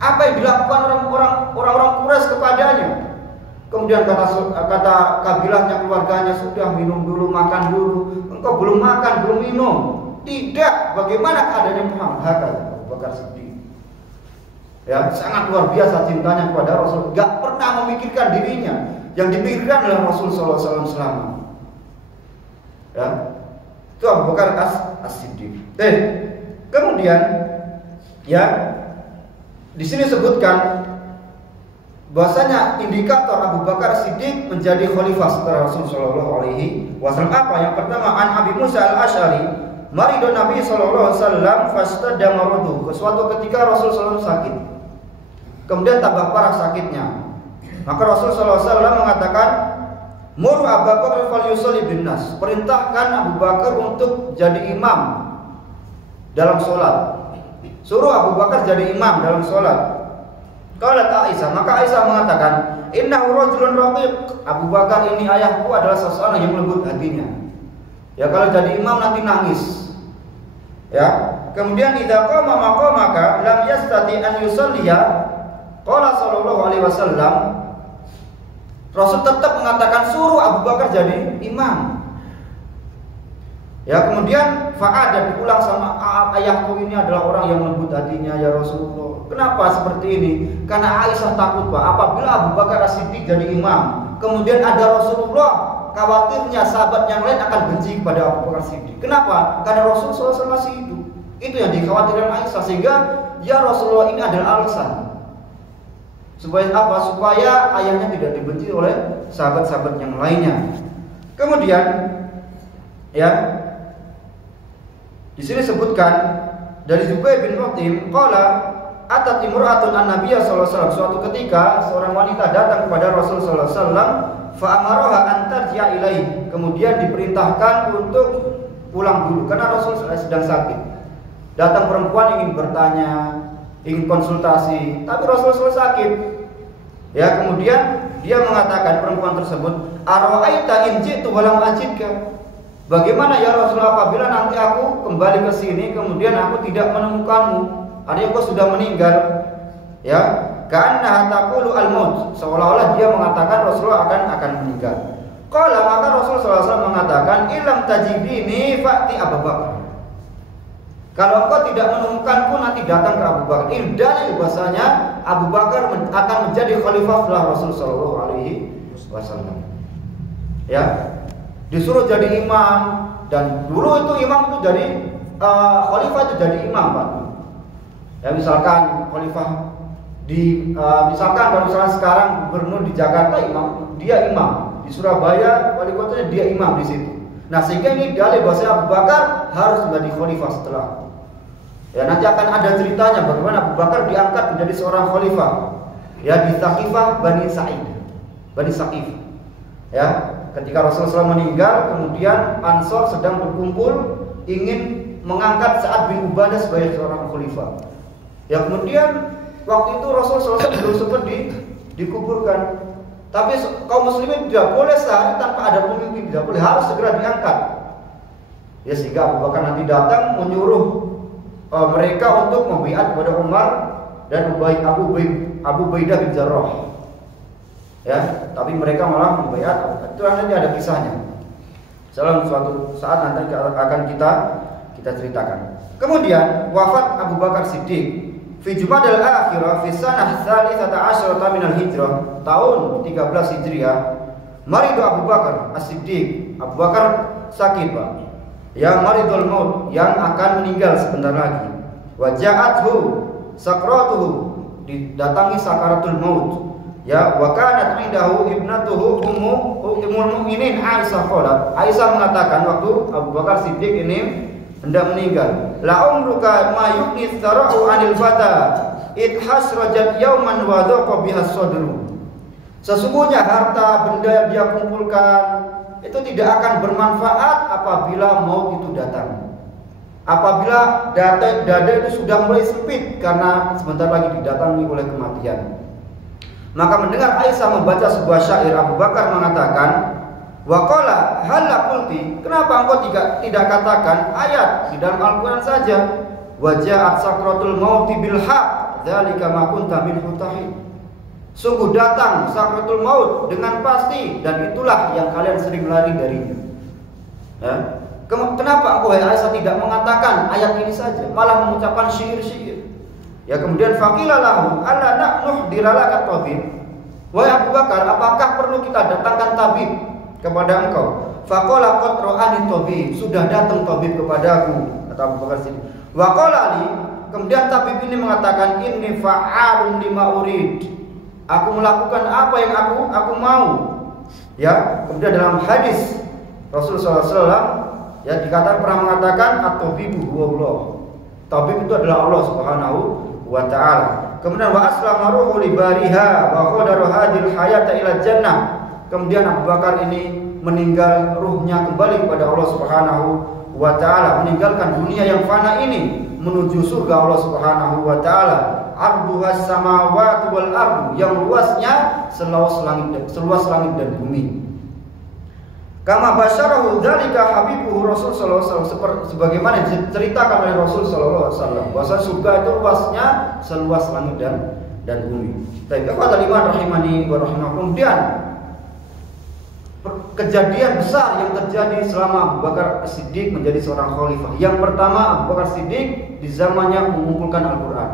Apa yang dilakukan orang-orang Quraisy kepadanya? Kemudian kata kabilahnya, keluarganya, sudah minum dulu, makan dulu. Engkau belum makan, belum minum. Tidak, bagaimana keadaannya Muhammad? Hakata Abu Bakar Siddiq. Ya, sangat luar biasa cintanya kepada Rasul. Gak pernah memikirkan dirinya, yang dipikirkan adalah Rasul SAW selama. Ya, itu Abu Bakar As-Siddiq. Kemudian, ya, di sini sebutkan bahwasanya indikator Abu Bakar Siddiq menjadi khalifah setelah Rasul sallallahu alaihi wasallam apa? Yang pertama, an Abi Musa al-Asy'ari, maridun Nabi sallallahu alaihi wasallam fastadda maradu. Suatu ketika Rasul sallallahu alaihi wasallam sakit, kemudian tambah parah sakitnya. Maka Rasul sallallahu alaihi wasallam mengatakan, mur Abu Bakar falyusalli bin nas. Perintahkan Abu Bakar untuk jadi imam dalam sholat. Suruh Abu Bakar jadi imam dalam sholat. Qalat Aisyah, maka Aisyah mengatakan, innahu rajulun raqiq. Abu Bakar ini ayahku adalah seseorang yang lembut hatinya. Ya, kalau jadi imam nanti nangis. Ya. Kemudian idza qama maqamaka lam yastati an yusalliya. Qala sallallahu alaihi wasallam, Rasul tetap mengatakan suruh Abu Bakar jadi imam. Ya, kemudian fa'ada, diulang sama ayahku ini adalah orang yang lembut hatinya ya Rasulullah. Kenapa seperti ini? Karena Aisyah takut Pak, apabila Abu Bakar As-Siddiq jadi imam, kemudian ada Rasulullah, khawatirnya sahabat yang lain akan benci kepada Abu Bakar As-Siddiq. Kenapa? Karena Rasulullah SAW masih hidup. Itu yang dikhawatirkan Aisyah, sehingga ya Rasulullah ini adalah alasan. Supaya apa? Supaya ayahnya tidak dibenci oleh sahabat-sahabat yang lainnya. Kemudian, ya, di sini sebutkan dari Zubair bin Mut'im, qala atat imra'atun an-nabiyya sallallahu alaihi wasallam. Suatu ketika seorang wanita datang kepada Rasul sallallahu alaihi wasallam, fa amaraha an tarji'a ilaihi. Kemudian diperintahkan untuk pulang dulu karena Rasul sedang sakit. Datang perempuan ingin bertanya, ingin konsultasi, tapi Rasul sakit. Ya, kemudian dia mengatakan, perempuan tersebut, ara'aita in ji'tu wa lam ajidka. Bagaimana ya Rasulullah apabila nanti aku kembali ke sini kemudian aku tidak menemukanmu? Artinya kau sudah meninggal. Ya, karena taqulu al-maut, seolah-olah dia mengatakan Rasulullah akan meninggal. Qala, maka Rasulullah SAW mengatakan, ilam tajibini fa'ti Abu Bakar. Kalau engkau tidak menemukanku, nanti datang ke Abu Bakar. Ini dalil bahasanya Abu Bakar akan menjadi khalifah setelah Rasul sallallahu alaihi wasallam. Ya, disuruh jadi imam, dan dulu itu imam itu jadi khalifah itu jadi imam, Pak. Ya, misalkan khalifah misalkan kalau misalnya sekarang gubernur di Jakarta dia imam, di Surabaya wali kotanya dia imam di situ. Nah, sehingga ini dalil bahwa Abu Bakar harus menjadi khalifah setelah. Ya, nanti akan ada ceritanya bagaimana Abu Bakar diangkat menjadi seorang khalifah. Ya, di Thaqifah Bani Saqif. Ya, ketika Rasulullah SAW meninggal, kemudian Ansor sedang berkumpul ingin mengangkat Sa'ad bin Ubadah sebagai seorang khalifah. Ya, kemudian waktu itu Rasulullah SAW belum sempat dikuburkan. Tapi kaum muslimin tidak boleh sehari tanpa ada pemimpin, tidak boleh, harus segera diangkat. Ya, sehingga Abu Bakar nanti datang menyuruh mereka untuk membaiat kepada Umar dan Abu Ubaidah bin Jarrah. Ya, tapi mereka malah membaiat. Itu nanti ada kisahnya. Dalam suatu saat nanti akan kita ceritakan. Kemudian wafat Abu Bakar Siddiq fi Jumadal Akhirah fi sanah 13 minal Hijrah, tahun 13 Hijriah. Maridu Abu Bakar As-Siddiq, Abu Bakar sakit, Pak. Ya, maridul maut, yang akan meninggal sebentar lagi. Wa ja'athu sakratuhu, didatangi sakaratul maut. Ya, wa kanat indahu ibnatuhu ummul mukminin Aisyah qalat. Aisyah mengatakan waktu Abu Bakar Siddiq ini hendak meninggal, la umruka ma yuqni tsara'u 'anil fata id hasrajat yawman wa dhaqa biha sadru. Sesungguhnya harta benda yang dia kumpulkan itu tidak akan bermanfaat apabila maut itu datang. Apabila dada itu sudah mulai sempit karena sebentar lagi didatangi oleh kematian. Maka mendengar Aisyah membaca sebuah syair, Abu Bakar mengatakan, wa qala hal qulti, kenapa engkau tidak katakan ayat di dalam Al-Qur'an saja, wa ja'at sakratul mauti bil haqq dzalika ma kunta minhu tahid. Sungguh datang sakratul maut dengan pasti, dan itulah yang kalian sering lari darinya. Ya. Kenapa engkau Aisyah tidak mengatakan ayat ini saja, malah mengucapkan syair-syair? Ya, kemudian faqila lahu alla nahnuh dilalaka tabib. Wahai Abu Bakar, apakah perlu kita datangkan tabib kepada engkau? Faqala qad ra'ani tabib, sudah datang tabib kepadaku, kata Abu Bakar Siddiq. Wa qala li, kemudian tabib ini mengatakan inni fa'alun lima urid, aku melakukan apa yang aku mau. Ya, kemudian dalam hadis Rasulullah SAW ya dikatakan pernah mengatakan at-tabibu huwallah, tabib itu adalah Allah Subhanahu wa ta'ala. Kemudian wa aslama ruhu li bariha wa qadara hadil hayata ila jannah. Kemudian Abu Bakar ini meninggal, ruhnya kembali kepada Allah Subhanahu wa ta'ala, meninggalkan dunia yang fana ini menuju surga Allah Subhanahu wa ta'ala. Arduhas samawati wal ardu, yang luasnya seluas langit dan bumi. Kama basyarahu dzalika habibuhu Rasul sallallahu alaihi wasallam, sebagaimana diceritakan oleh Rasul sallallahu alaihi wasallam bahwa surga itu luasnya seluas langit dan bumi. Baik, ikhwatal iman rahimani wa rahimakumullah. Kemudian kejadian besar yang terjadi selama Abu Bakar Siddiq menjadi seorang khalifah. Yang pertama, Abu Bakar Siddiq di zamannya mengumpulkan Al-Qur'an.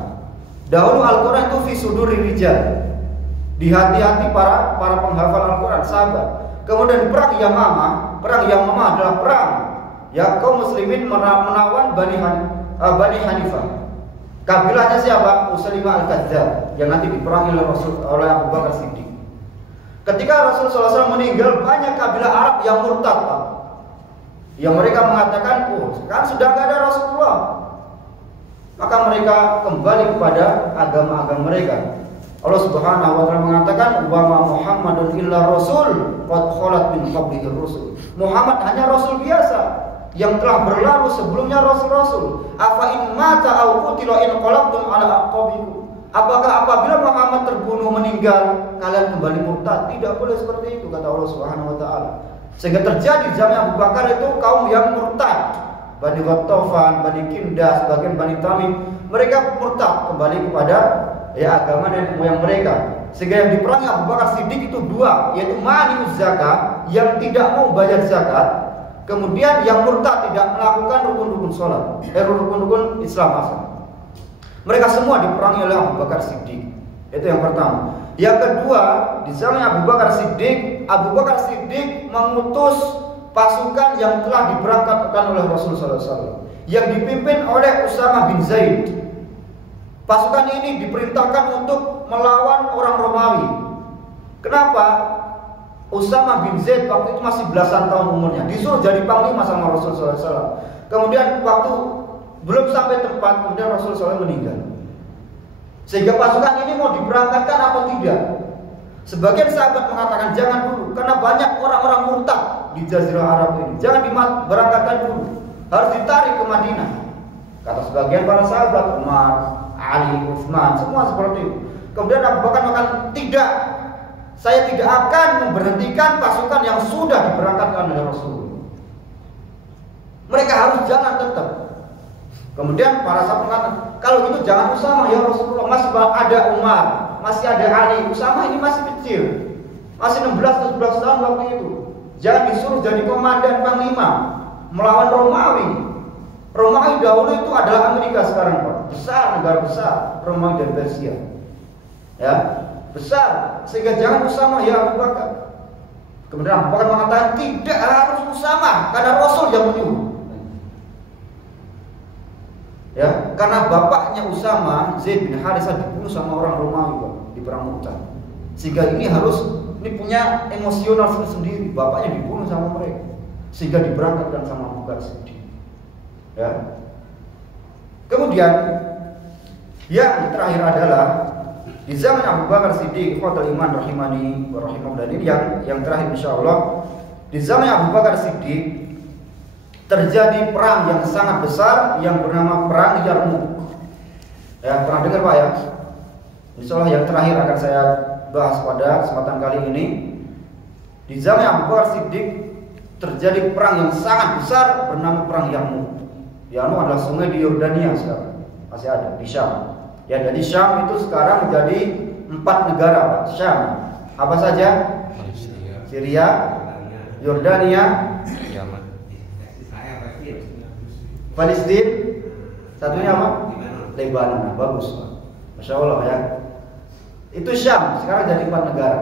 Dahulu Al-Qur'an itu fi suduri rijal, di hati-hati para penghafal Al-Qur'an, sahabat. Kemudian perang Yamamah adalah perang ya kaum muslimin menawan Bani Hanifah. Kabilahnya siapa? Musailimah Al-Kadzdzab yang nanti diperangi oleh Abu Bakar Siddiq. Ketika Rasulullah SAW meninggal, banyak kabilah Arab yang murtad, Pak. Yang mereka mengatakan, kan sudah tidak ada Rasulullah. Maka mereka kembali kepada agama-agama mereka. Allah Subhanahu wa taala mengatakan, wa ma Muhammadun illa rasul qad khalat min qablihi rusul. Muhammad hanya rasul biasa yang telah berlalu sebelumnya rasul-rasul. Afa in mata aw qutila in qalabtum ala aqabikum. Apakah apabila Muhammad terbunuh meninggal kalian kembali murtad? Tidak boleh seperti itu, kata Allah Subhanahu wa taala. Sehingga terjadi zaman Abu Bakar itu kaum yang murtad. Bani Ghattafan, Bani Kindah, sebagian Bani Tamim, mereka murtad kembali kepada agama dan moyang mereka. Sehingga yang diperangi Abu Bakar Siddiq itu dua, yaitu mani'uz zakat, yang tidak mau bayar zakat, kemudian yang murtad tidak melakukan rukun-rukun sholat, rukun-rukun Islam asal. Mereka semua diperangi oleh Abu Bakar Siddiq. Itu yang pertama. Yang kedua, di zaman Abu Bakar Siddiq mengutus pasukan yang telah diberangkatkan oleh Rasulullah SAW, yang dipimpin oleh Usamah bin Zaid. Pasukan ini diperintahkan untuk melawan orang Romawi. Kenapa? Usamah bin Zaid waktu itu masih belasan tahun umurnya, disuruh jadi panglima sama Rasulullah SAW. Kemudian waktu belum sampai tempat, kemudian Rasulullah SAW meninggal. Sehingga pasukan ini mau diberangkatkan apa tidak? Sebagian sahabat mengatakan jangan dulu, karena banyak orang-orang murtad di Jazirah Arab ini. Jangan diberangkatkan dulu, harus ditarik ke Madinah. Kata sebagian para sahabat, Umar, Ali, Utsman, semua seperti itu. Kemudian Abu Bakar mengatakan tidak, saya tidak akan memberhentikan pasukan yang sudah diberangkatkan oleh Rasulullah. Mereka harus jalan tetap. Kemudian para sahabat mengatakan, kalau gitu jangan Usamah ya Rasulullah, masih ada Umar, masih ada Ali. Usamah ini masih kecil, masih 16-17 tahun waktu itu. Jangan disuruh jadi komandan panglima melawan Romawi. Romawi dahulu itu adalah Amerika sekarang, Pak. Besar, negara besar, Romawi dan Persia. Ya, besar. Sehingga jangan Usamah ya Abu Bakar. Kemudian Abu Bakar mengatakan tidak harus Usamah, karena Rasul yang menyuruh. Ya, karena bapaknya Usamah, Zaid bin Harithah, dibunuh sama orang Romawi, Pak, di perang Mu'tah. Sehingga ini punya emosional sendiri. Bapaknya dibunuh sama mereka, sehingga diberangkatkan sama Abu Bakar Siddiq. Ya. Kemudian yang terakhir adalah di zaman Abu Bakar Siddiq, ikhwatul iman rahimani wa rahimakumullah, yang terakhir insyaallah, di zaman Abu Bakar Siddiq terjadi perang yang sangat besar yang bernama perang Yarmuk. Ya, pernah dengar Pak ya? Insyaallah yang terakhir akan saya bahas pada kesempatan kali ini. Di zaman Abu Bakar Siddiq terjadi perang yang sangat besar bernama perang Yarmuk. Yarmuk adalah sungai di Yordania sekarang, masih ada di Syam. Ya, jadi Syam itu sekarang menjadi 4 negara, Pak. Syam apa saja? Syria, Yordania, Palestina, satunya apa? Lebanon. Bagus, Pak. Masya Allah ya. Itu Syam sekarang jadi 4 negara.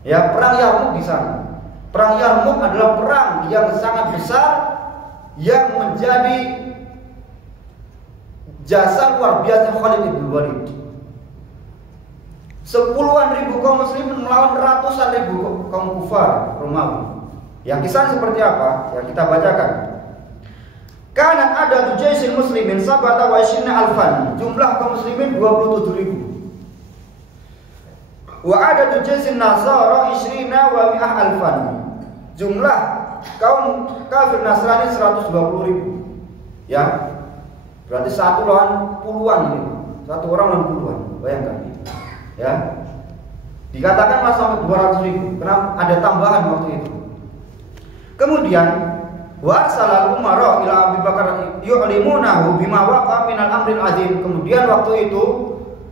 Ya, perang Yarmuk di sana. Perang Yarmuk adalah perang yang sangat besar yang menjadi jasa luar biasa Khalid bin Walid. 10-an ribu kaum muslimin melawan ratusan ribu kaum kufar Romawi. Yang kisah seperti apa? Ya, kita bacakan. Kanat ada jaisil muslimin sabata wa ishrina alfan. Jumlah kaum muslimin 27.000. Wa ada jaisil nasara ishrina wa mi'ah alfan. Jumlah kaum kafir Nasrani 120.000. Ya. Berarti satu lawan puluhan ini. Satu orang lawan puluhan. Bayangkan. Ya. Dikatakanlah sampai 200.000. Karena ada tambahan waktu itu. Kemudian wa arsalal umara ila Abu Bakar yu'limunahu bima waqa minal amril azim. Kemudian waktu itu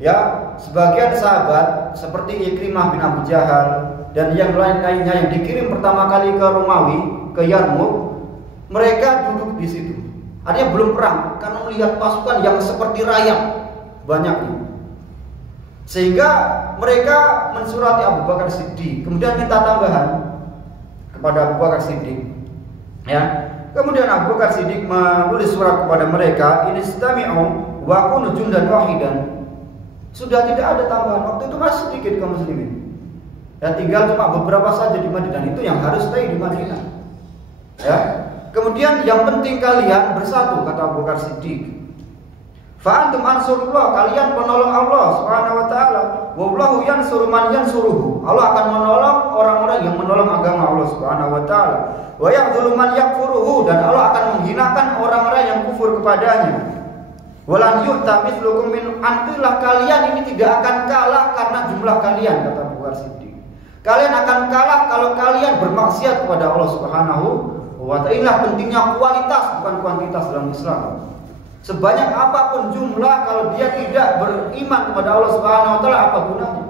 ya, sebagian sahabat seperti Ikrimah bin Abu Jahal dan yang lain-lainnya yang dikirim pertama kali ke Romawi, ke Yarmuk, mereka duduk di situ. Artinya belum perang, karena melihat pasukan yang seperti rayap banyaknya. Sehingga mereka mensurati Abu Bakar Siddiq, kemudian minta tambahan kepada Abu Bakar Siddiq. Ya, kemudian Abu Bakar Siddiq menulis surat kepada mereka, inistami'u wa kunu jundan wahidan. Sudah tidak ada tambahan. Waktu itu masih sedikit kaum muslimin. Ya, tinggal cuma beberapa saja di Madinah, itu yang harus stay di Madinah. Ya. Kemudian yang penting kalian bersatu, kata Abu Bakar Siddiq. Fa antum ansurullah, kalian penolong Allah Subhanahu wa taala. Wallahu yansuru man yansuruhu. Allah akan menolong orang-orang yang menolong agama Allah Subhanahu wa taala. Wa ya'dhulu man yakfuruhu, dan Allah akan menghinakan orang-orang yang kufur kepadanya. Walan yu'ta mithlukum min antillah, kalian ini tidak akan kalah karena jumlah kalian, kata Abu Bakar Siddiq. Kalian akan kalah kalau kalian bermaksiat kepada Allah Subhanahu wa ta'ala. Pentingnya kualitas bukan kuantitas dalam Islam. Sebanyak apapun jumlah, kalau dia tidak beriman kepada Allah Subhanahu wa ta'ala, apa gunanya?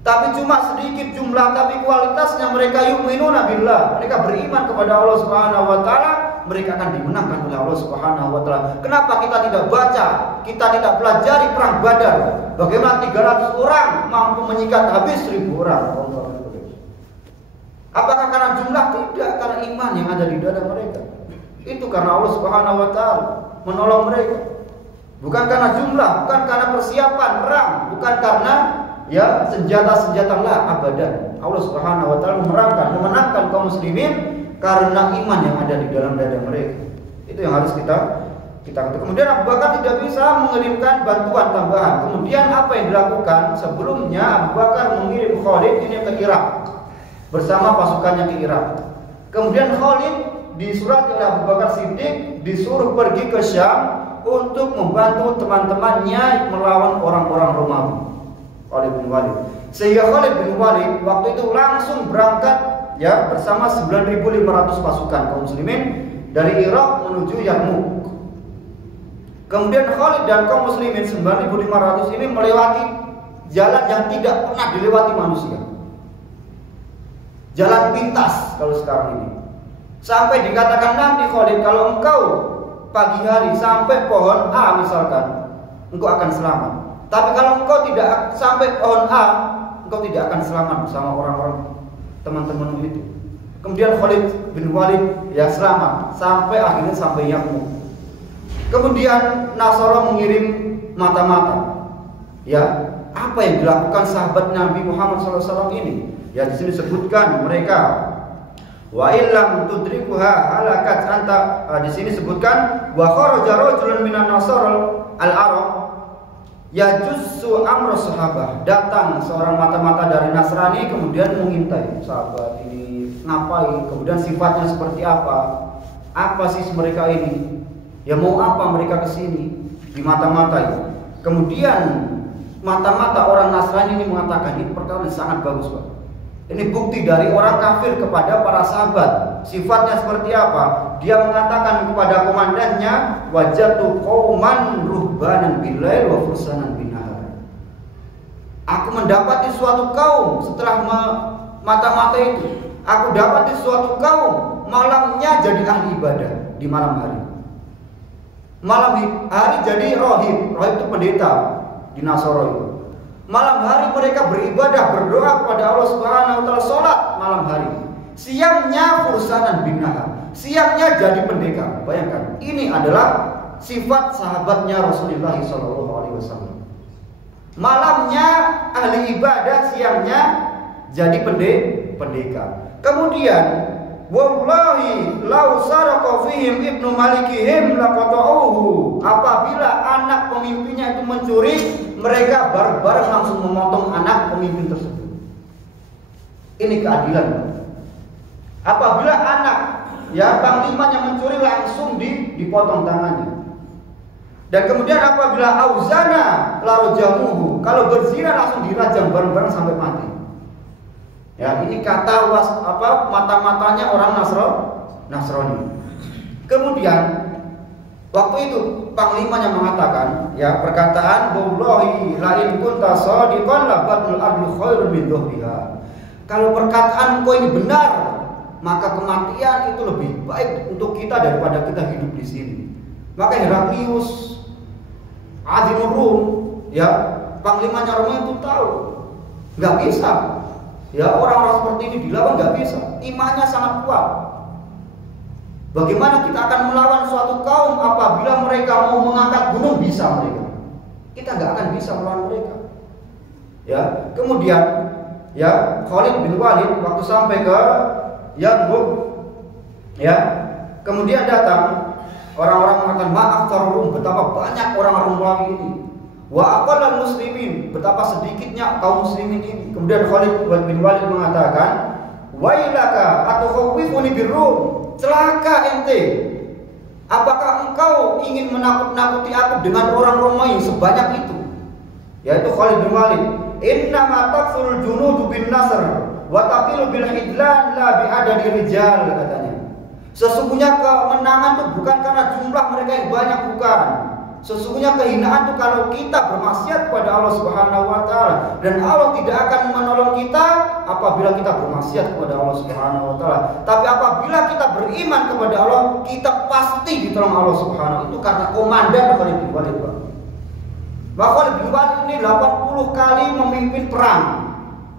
Tapi cuma sedikit jumlah tapi kualitasnya mereka yu'minuna billah, mereka beriman kepada Allah Subhanahu wa ta'ala, mereka akan dimenangkan oleh Allah Subhanahu wa taala. Kenapa kita tidak baca, kita tidak pelajari perang Badar? Bagaimana 300 orang mampu menyikat habis 1000 orang? Apakah karena jumlah? Tidak, karena iman yang ada di dada mereka. Itu karena Allah Subhanahu wa taala menolong mereka. Bukan karena jumlah, bukan karena persiapan perang, bukan karena senjata-senjata lah, abadan. Allah Subhanahu wa taala memenangkan kaum muslimin karena iman yang ada di dalam dada mereka. Itu yang harus kita ketahui. Kemudian Abu Bakar tidak bisa mengirimkan bantuan tambahan. Kemudian apa yang dilakukan? Sebelumnya Abu Bakar mengirim Khalid ini ke Irak bersama pasukannya ke Irak. Kemudian Khalid disurati oleh Abu Bakar Siddiq disuruh pergi ke Syam untuk membantu teman-temannya melawan orang-orang Romawi. Khalid bin Walid. Sehingga Khalid bin Walid waktu itu langsung berangkat bersama 9.500 pasukan kaum muslimin dari Irak menuju Yarmouk. Kemudian Khalid dan kaum muslimin 9.500 ini melewati jalan yang tidak pernah dilewati manusia. Jalan pintas kalau sekarang ini. Sampai dikatakan nanti Khalid, kalau engkau pagi hari sampai pohon A misalkan, engkau akan selamat. Tapi kalau engkau tidak sampai pohon A, engkau tidak akan selamat bersama orang-orang teman-temanmu itu. Kemudian Khalid bin Walid selamat sampai akhirnya sampai Yarmouk. Kemudian Nasara mengirim mata-mata. Apa yang dilakukan sahabat Nabi Muhammad SAW ini? Di sini disebutkan mereka wa illam tudrikuha halakat anta. Di sini disebutkan wa kharaja rajulun minan nasara al-arab yajussu amru sahabah. Datang seorang mata-mata dari Nasrani kemudian mengintai sahabat ini ngapain, kemudian sifatnya seperti apa sih mereka ini, mau apa mereka kesini di mata-mata. Kemudian mata-mata orang Nasrani ini mengatakan ini perkara yang sangat bagus, Pak. Ini bukti dari orang kafir kepada para sahabat. Sifatnya seperti apa? Dia mengatakan kepada komandannya, wajatu qauman ruhbanan bilail wa fursanan binahar. Aku mendapati suatu kaum setelah mata-mata itu. Aku dapati suatu kaum malamnya jadi ahli ibadah di malam hari. Malam hari jadi rohib. Rohib itu pendeta di Nasara itu. Malam hari mereka beribadah, berdoa kepada Allah Subhanahu wa taala, salat malam hari. Siangnya fursanan bin nahar. Siangnya jadi pendekar. Bayangkan, ini adalah sifat sahabatnya Rasulullah sallallahu alaihi wasallam. Malamnya ahli ibadah, siangnya jadi pendekar. Kemudian wallahi law saraqa fihim ibnu malikihim laqata'uhu. Apabila anak pemimpinnya itu mencuri, mereka bareng-bareng langsung memotong anak pemimpin tersebut. Ini keadilan. Apabila anak panglimanya mencuri, langsung dipotong tangannya. Dan kemudian apabila auzana larojamuhu, kalau berzina langsung dirajam bareng-bareng sampai mati. Ini kata mata-matanya orang Nasrani. Kemudian waktu itu panglimanya mengatakan, perkataan wallahi la in kunta shadiqan la batnul ardi khairun min dhuhriha. Kalau perkataan engkau ini benar, maka kematian itu lebih baik untuk kita daripada kita hidup di sini. Maka Heraklius Azimur Rum, panglimanya Roma itu tahu, nggak bisa. Orang-orang seperti ini dilawan nggak bisa. Imannya sangat kuat. Bagaimana kita akan melawan suatu kaum apabila mereka mau mengangkat gunung? Bisa mereka. Kita nggak akan bisa melawan mereka. Kemudian Khalid bin Walid waktu sampai ke Yarmouk, kemudian datang orang-orang mengatakan maaf tarum, betapa banyak orang-orang Romawi ini. Wa aqallal muslimin, betapa sedikitnya kaum muslimin ini. Kemudian Khalid bin Walid mengatakan, wailaka atukhawifuni birrum, celaka ente. Apakah engkau ingin menakut-nakuti aku dengan orang Romawi sebanyak itu? Yaitu Khalid bin Walid. Innama taqsul junudu bin nasr wa taqilu bil hidlan la bi adadi rijal, katanya. Sesungguhnya kemenangan itu bukan karena jumlah mereka yang banyak, bukan. Sesungguhnya kehinaan itu kalau kita bermaksiat kepada Allah Subhanahu wa taala, dan Allah tidak akan menolong kita apabila kita bermaksiat kepada Allah Subhanahu wa taala. Tapi apabila kita beriman kepada Allah, kita pasti ditolong Allah Subhanahu. Itu karena komandan Khalid bin Walid, Pak. Maka Khalid bin Walid ini 80 kali memimpin perang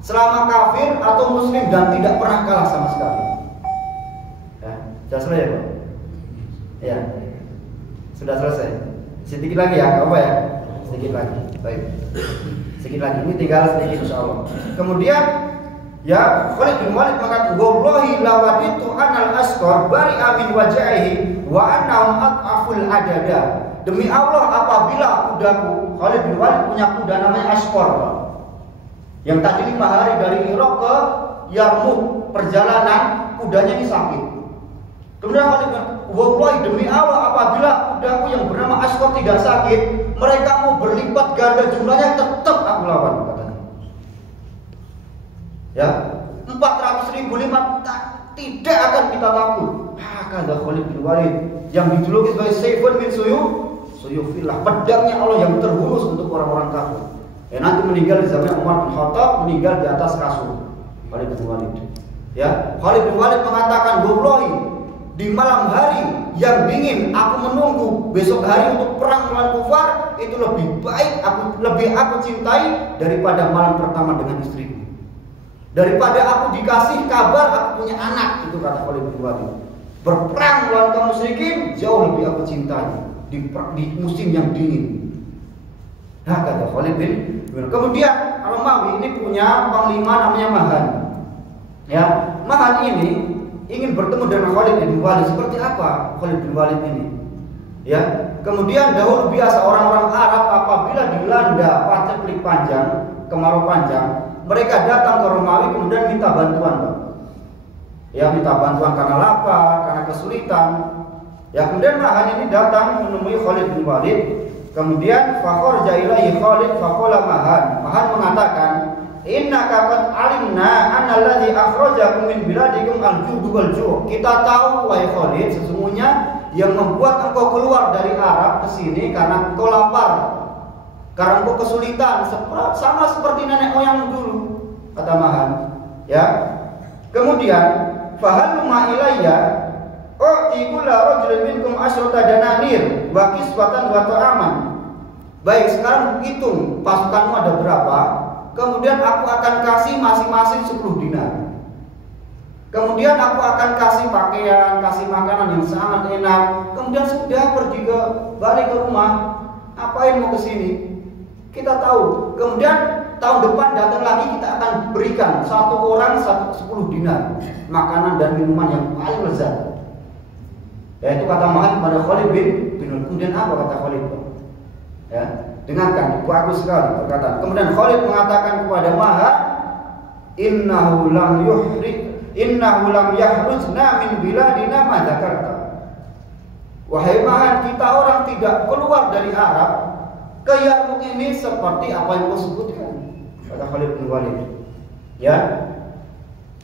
selama kafir atau muslim dan tidak pernah kalah sama sekali. Ya, sudah selesai ya, Pak? Ya. Sudah selesai. Sedikit lagi ya, apa ya? Sedikit lagi. Baik. Sedikit lagi. Ini tinggal sedikit insyaallah. Kemudian ya Khalid bin Walid mengatakan, "Wallahi lawaditu anal asqar bari'a min wajhihi wa annahum at'aful adada." Demi Allah, apabila kudaku, Khalid bin Walid punya kuda namanya Asqar, Pak. Yang tadi 5 hari dari Irak ke Yarmuk perjalanan, kudanya ini sakit. Kemudian Khalid bin Wallahi, demi Allah, apabila kudaku yang bernama Asqar tidak sakit, mereka mau berlipat ganda jumlahnya, tetap aku lawan, katanya. Ya, 400.000 tidak akan kita takut. Kata Khalid bin Walid yang dijuluki sebagai Saifun min Suyufillah, pedangnya Allah yang terhunus untuk orang-orang kafir. Nanti meninggal di zaman Umar bin Khattab, meninggal di atas kasur. Khalid bin Walid. Ya, Khalid bin Walid mengatakan, "Wallahi, di malam hari yang dingin aku menunggu besok hari untuk perang melawan kufar, itu lebih aku cintai daripada malam pertama dengan istriku. Daripada aku dikasih kabar aku punya anak," itu kata Khalid bin Walid. Berperang melawan kaum musyrikin jauh lebih aku cintai di musim yang dingin. Nah, kata Khalid bin Walid. Kemudian Romawi ini punya panglima namanya Mahan. Ya, Mahan ini ingin bertemu dengan Khalid bin Walid. Seperti apa Khalid bin Walid ini? Ya, kemudian dahulu biasa orang-orang Arab apabila dilanda paceklik panjang, kemarau panjang, mereka datang ke Romawi kemudian minta bantuan, Pak. Ya, minta bantuan karena lapar, karena kesulitan. Ya, kemudian Mahan ini datang menemui Khalid bin Walid. Kemudian fakharaja ilaihi Khalid faqala Mahan. Mahan mengatakan, "Innaka qad alimna anna allazi akhrajakum min biladikum al-judu wal ju'." Kita tahu wahai Khalid, sesungguhnya yang membuat engkau keluar dari Arab ke sini karena engkau lapar, karena engkau kesulitan, sama seperti nenek moyang dulu, kata Mahan. Ya. Kemudian fahal ma ilayya u'ti kulla rajulin minkum asyrata dananir wa kiswatan wa ta'aman. Baik, sekarang hitung pasukanmu ada berapa, kemudian aku akan kasih masing-masing 10 dinar. Kemudian aku akan kasih pakaian, kasih makanan yang sangat enak. Kemudian sudah pergi balik ke rumah. Ngapain mau ke sini? Kita tahu. Kemudian tahun depan datang lagi, kita akan berikan satu orang 10 dinar makanan dan minuman yang paling lezat. Yaitu kata Mahan kepada Khalid bin Walid. Kemudian apa kata Khalid? Ya, dengarkan, bagus sekali perkataan. Kemudian Khalid mengatakan kepada Mahan, "Innahu lam yahrujna min biladina ma dzakarta." Wahai Mahan, kita orang tidak keluar dari Arab ke Yarmuk ini seperti apa yang kau sebutkan, kata Khalid bin Walid. Ya.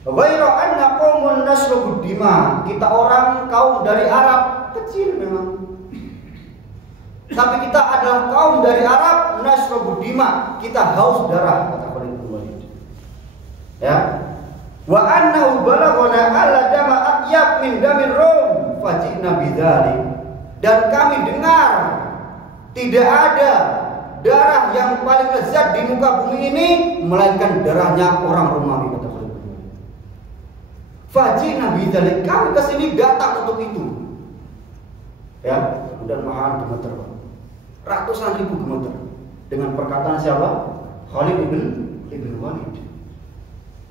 Ghairu anna qaumun nasrubu dima. Kita orang kaum dari Arab kecil memang. Tapi kita adalah kaum dari Arab nasrubu dima. Kita haus darah, kata Khalid bin Walid. Ya. Wa annahu balaghana alla dama atyab min damir rum fajina bidzalik. Dan kami dengar tidak ada darah yang paling lezat di muka bumi ini melainkan darahnya orang Romawi, kata Khalid. Fajina bidzalik, kami kesini datang untuk itu. Ya, kemudian Mahan gemeter, ratusan ribu gemeter dengan perkataan siapa? Khalid bin Walid.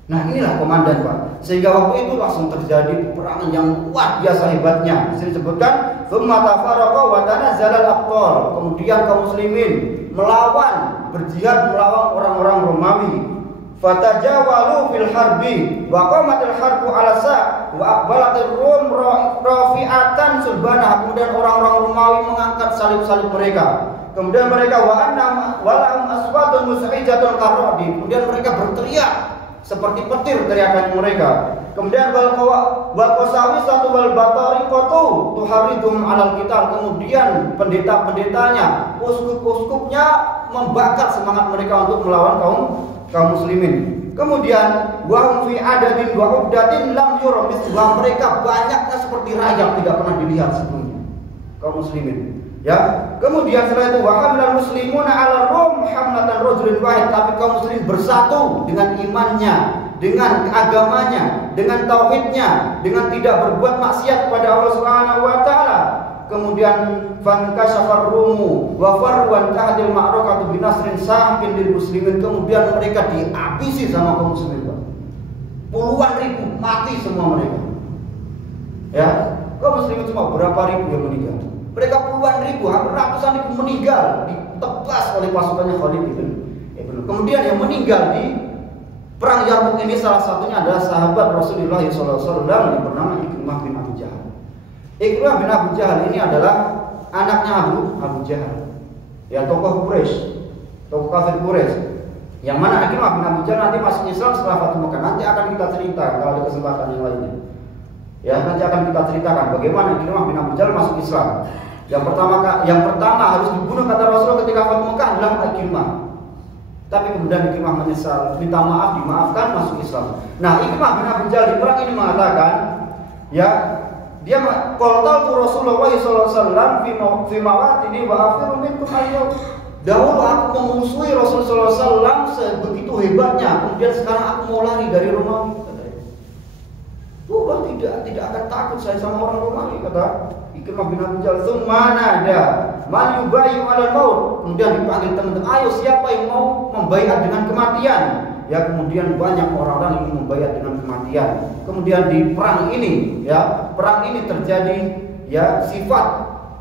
Nah, inilah komandan, Pak. Sehingga waktu itu langsung terjadi peperangan yang luar biasa hebatnya. Di sini disebutkan, "Tsumma tafaraqa wa tanazzala al-abtal." Kemudian kaum muslimin melawan, berjihad melawan orang-orang Romawi. Fatajawalu fil harbi wa qamatil harbu ala sa' wa aqbalatir rum rafi'atan sulbana. Kemudian orang-orang Romawi mengangkat salib-salib mereka. Kemudian mereka wa annam walahum aswatun mus'ijatun karradi. Kemudian mereka berteriak seperti petir teriakan mereka. Kemudian wal qasawisatu wal batariqatu tuharidum alal qital. Kemudian pendeta-pendetanya, uskup-uskupnya membakar semangat mereka untuk melawan kaum kaum muslimin. Kemudian wahum fi adadin wa uddatin lam yura misluha, mereka banyaknya seperti rayap tidak pernah dilihat sebelumnya kaum muslimin. Ya, kemudian setelah itu wahamlal muslimuna ala rum hamlatan rajulin wahid, tapi kaum muslimin bersatu dengan imannya, dengan agamanya, dengan tauhidnya, dengan tidak berbuat maksiat kepada Allah Subhanahu wa taala. Kemudian fankashafar rumu wa farwan tahdil ma'rakatu binasrin sakin lil muslimin, kemudian mereka dihabisi sama kaum muslimin. Puluhan ribu mati semua mereka. Ya, kaum muslimin cuma berapa ribu yang meninggal. Mereka puluhan ribu, hampir ratusan ribu meninggal ditebas oleh pasukannya Khalid ibn. Kemudian yang meninggal di perang Yarmuk ini salah satunya adalah sahabat Rasulullah SAW yang bernama Ikrimah bin Abu Jahal. Ikrimah bin Abu Jahal ini adalah anaknya Abu Jahal, ya tokoh Quraisy, tokoh kafir Quraisy. Yang mana Ikrimah bin Abu Jahal nanti masuk Islam setelah Fathu Makkah. Nanti akan kita cerita kalau ada kesempatan yang lainnya. Ya, nanti akan kita ceritakan bagaimana Ikrimah bin Abu Jahal masuk Islam. Yang pertama harus dibunuh kata Rasulullah ketika Fathu Makkah adalah Ikrimah. Tapi kemudian Ikrimah menyesal, minta maaf, dimaafkan, masuk Islam. Nah, Ikrimah bin Abu Jahal di perang ini mengatakan, ya, dia qoltaltu Rasulullah SAW fi mawatini wa afiru minkum al-yawm. Dahulu aku memusuhi Rasulullah SAW sebegitu hebatnya, kemudian sekarang aku mau lari dari Romawi. Tuhan tidak akan takut saya sama orang Romawi, kata Ikrimah bin Abu Jahal. Tsumana ada man yubayyu 'alal maut. Kemudian dipanggil teman-teman, ayo siapa yang mau membaiat dengan kematian? Ya, kemudian banyak orang-orang yang membaiat dengan kematian. Kemudian di perang ini, ya, perang ini terjadi, ya, sifat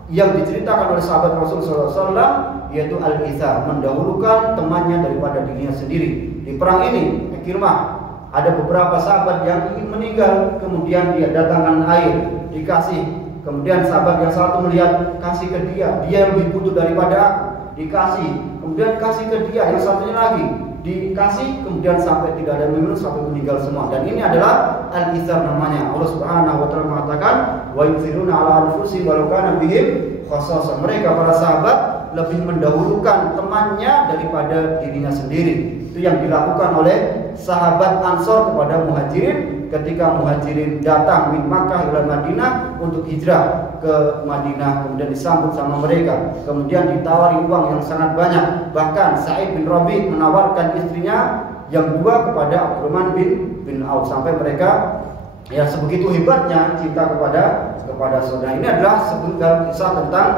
yang diceritakan oleh sahabat Rasulullah SAW, yaitu al-ithar, mendahulukan temannya daripada dirinya sendiri. Di perang ini, Ikrimah ada beberapa sahabat yang ingin meninggal, kemudian dia datangkan air, dikasih. Kemudian sahabat yang satu melihat, kasih ke dia lebih butuh daripada aku, dikasih. Kemudian kasih ke dia, yang satunya lagi dikasih, kemudian sampai tidak ada minum, sampai meninggal semua. Dan ini adalah al-ithar namanya. Allah Subhanahu wa taala mengatakan, wa yusiruna ala anfusihim walau kana bihim khassasah. Mereka para sahabat lebih mendahulukan temannya daripada dirinya sendiri. Itu yang dilakukan oleh sahabat Ansor kepada Muhajirin ketika Muhajirin datang min Makkah ila Madinah untuk hijrah ke Madinah, kemudian disambut sama mereka, kemudian ditawari uang yang sangat banyak. Bahkan Sa'id bin Rabi menawarkan istrinya yang dua kepada Abdurrahman bin Auf, sampai mereka, ya, sebegitu hebatnya cinta kepada saudara. Ini adalah sebuah kisah tentang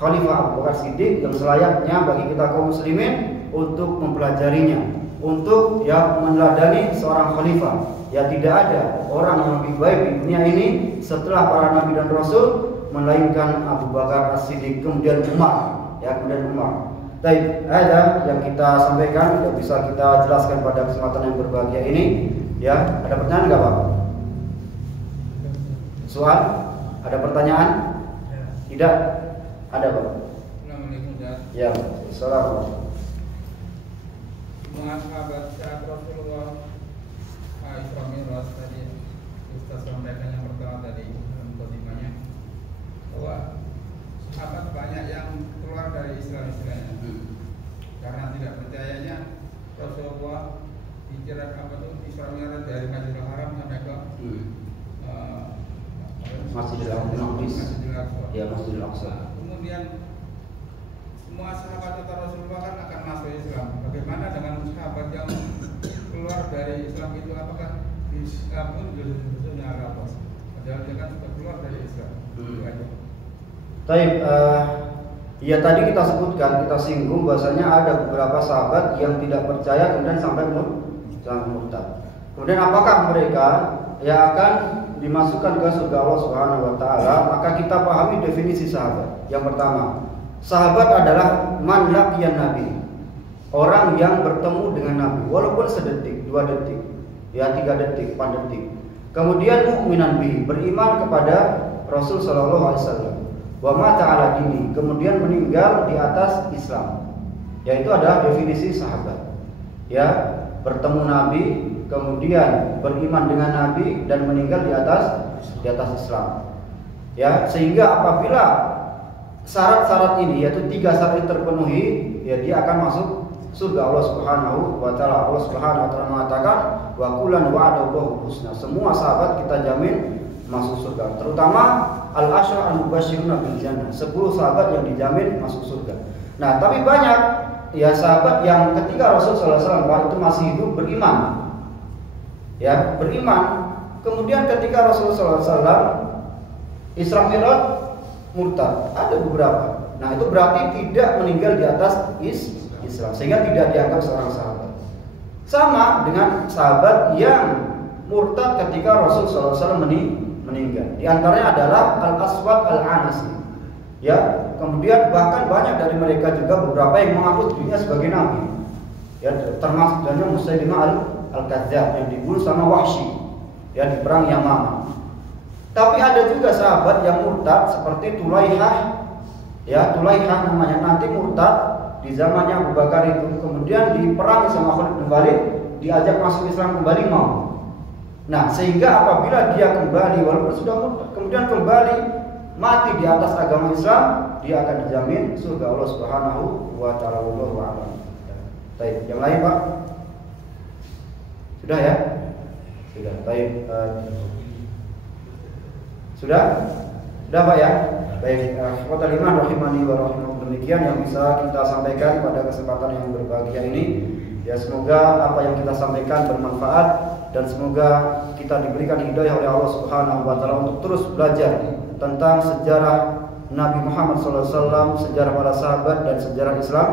Khalifah Abu Bakar Siddiq yang selayaknya bagi kita kaum muslimin untuk mempelajarinya, untuk, ya, meneladani seorang khalifah. Ya, tidak ada orang yang lebih baik di dunia ini setelah para nabi dan rasul melainkan Abu Bakar As-Siddiq, kemudian Umar, ya, kemudian Umar. Baik, ada yang kita sampaikan, yang bisa kita jelaskan pada kesempatan yang berbahagia ini. Ya, ada pertanyaan enggak, Pak? Soal? Ada pertanyaan? Tidak? Ada, Pak? Ya, assalamualaikum. Sahabat Rasulullah Isra Mi'raj tadi Ustaz sampaikan yang pertama tadi dalam khotbahnya bahwa sahabat banyak yang keluar dari Islam-Islamnya karena tidak percayanya Rasulullah hijrah Isra Mi'raj dari Masjidil Haram sampai ke Masjidil Aqsa. Ya, Masjidil Aqsa. Kemudian semua sahabat kata Rasulullah kan akan masuk Islam. Bagaimana dengan sahabat yang keluar dari Islam itu? Apakah Islam pun sebetulnya apa? Padahal dia kan sudah keluar dari Islam. Baik, ya tadi kita sebutkan, kita singgung bahasanya ada beberapa sahabat yang tidak percaya kemudian sampai murtad. Kemudian apakah mereka yang akan dimasukkan ke surga Allah Subhanahu wa taala? Maka kita pahami definisi sahabat. Yang pertama, sahabat adalah man laqiyan nabi, orang yang bertemu dengan Nabi walaupun sedetik, 2 detik, ya 3 detik, 4 detik. Kemudian mukminan bihi, beriman kepada Rasul sallallahu alaihi wasallam. Wa mata ala dini, kemudian meninggal di atas Islam. Yaitu adalah definisi sahabat. Ya, bertemu Nabi, kemudian beriman dengan Nabi dan meninggal di atas Islam. Ya, sehingga apabila syarat-syarat ini, yaitu 3 syarat terpenuhi, ya dia akan masuk surga Allah Subhanahu wa taala. Allah Subhanahu wa taala mengatakan wa kullan wa'adallahu husna. Semua sahabat kita jamin masuk surga. Terutama al-asyra al-mubasysyiruna bil jannah. 10 sahabat yang dijamin masuk surga. Nah, tapi banyak ya sahabat yang ketika Rasulullah SAW itu masih hidup beriman. Ya, beriman. Kemudian ketika Rasulullah SAW Isra Mi'raj murtad. Ada beberapa. Nah, itu berarti tidak meninggal di atas Islam, sehingga tidak dianggap seorang sahabat. Sama dengan sahabat yang murtad ketika Rasulullah SAW meninggal. Di antaranya adalah Al-Aswad Al-Anasi. Ya, kemudian bahkan banyak dari mereka juga beberapa yang mengaku dirinya sebagai nabi. Ya, termasuk dalamnya Musailimah Al-Kadzdzab yang dibunuh sama Wahsy. Ya, di perang Yamamah. Tapi ada juga sahabat yang murtad seperti Tulaihah. Ya, Tulaihah namanya, nanti murtad di zamannya Abu Bakar itu, kemudian diperangi sama Khalid bin Walid, diajak masuk Islam kembali mau. Nah, sehingga apabila dia kembali walaupun sudah murtad, kemudian kembali mati di atas agama Islam, dia akan dijamin surga Allah Subhanahu wa taala. Wallahu a'lam. Baik, yang lain Pak? Sudah ya? Sudah. Baik. Sudah? Sudah Pak ya? Baik, ikhwatal iman rahimani wa rahimakumullah, demikian yang bisa kita sampaikan pada kesempatan yang berbahagia ini. Ya, semoga apa yang kita sampaikan bermanfaat dan semoga kita diberikan hidayah oleh Allah Subhanahu wa taala untuk terus belajar tentang sejarah Nabi Muhammad SAW, sejarah para sahabat dan sejarah Islam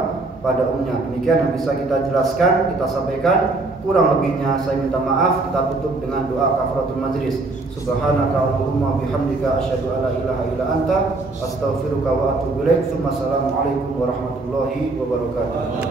pada umumnya. Demikian yang bisa kita jelaskan, kita sampaikan. Kurang lebihnya saya minta maaf. Kita tutup dengan doa kafaratul majlis. Subhanaka Allahumma bihamdika asyhadu an la ilaha illa anta astaghfiruka wa atubu ilaik. Assalamualaikum warahmatullahi wabarakatuh.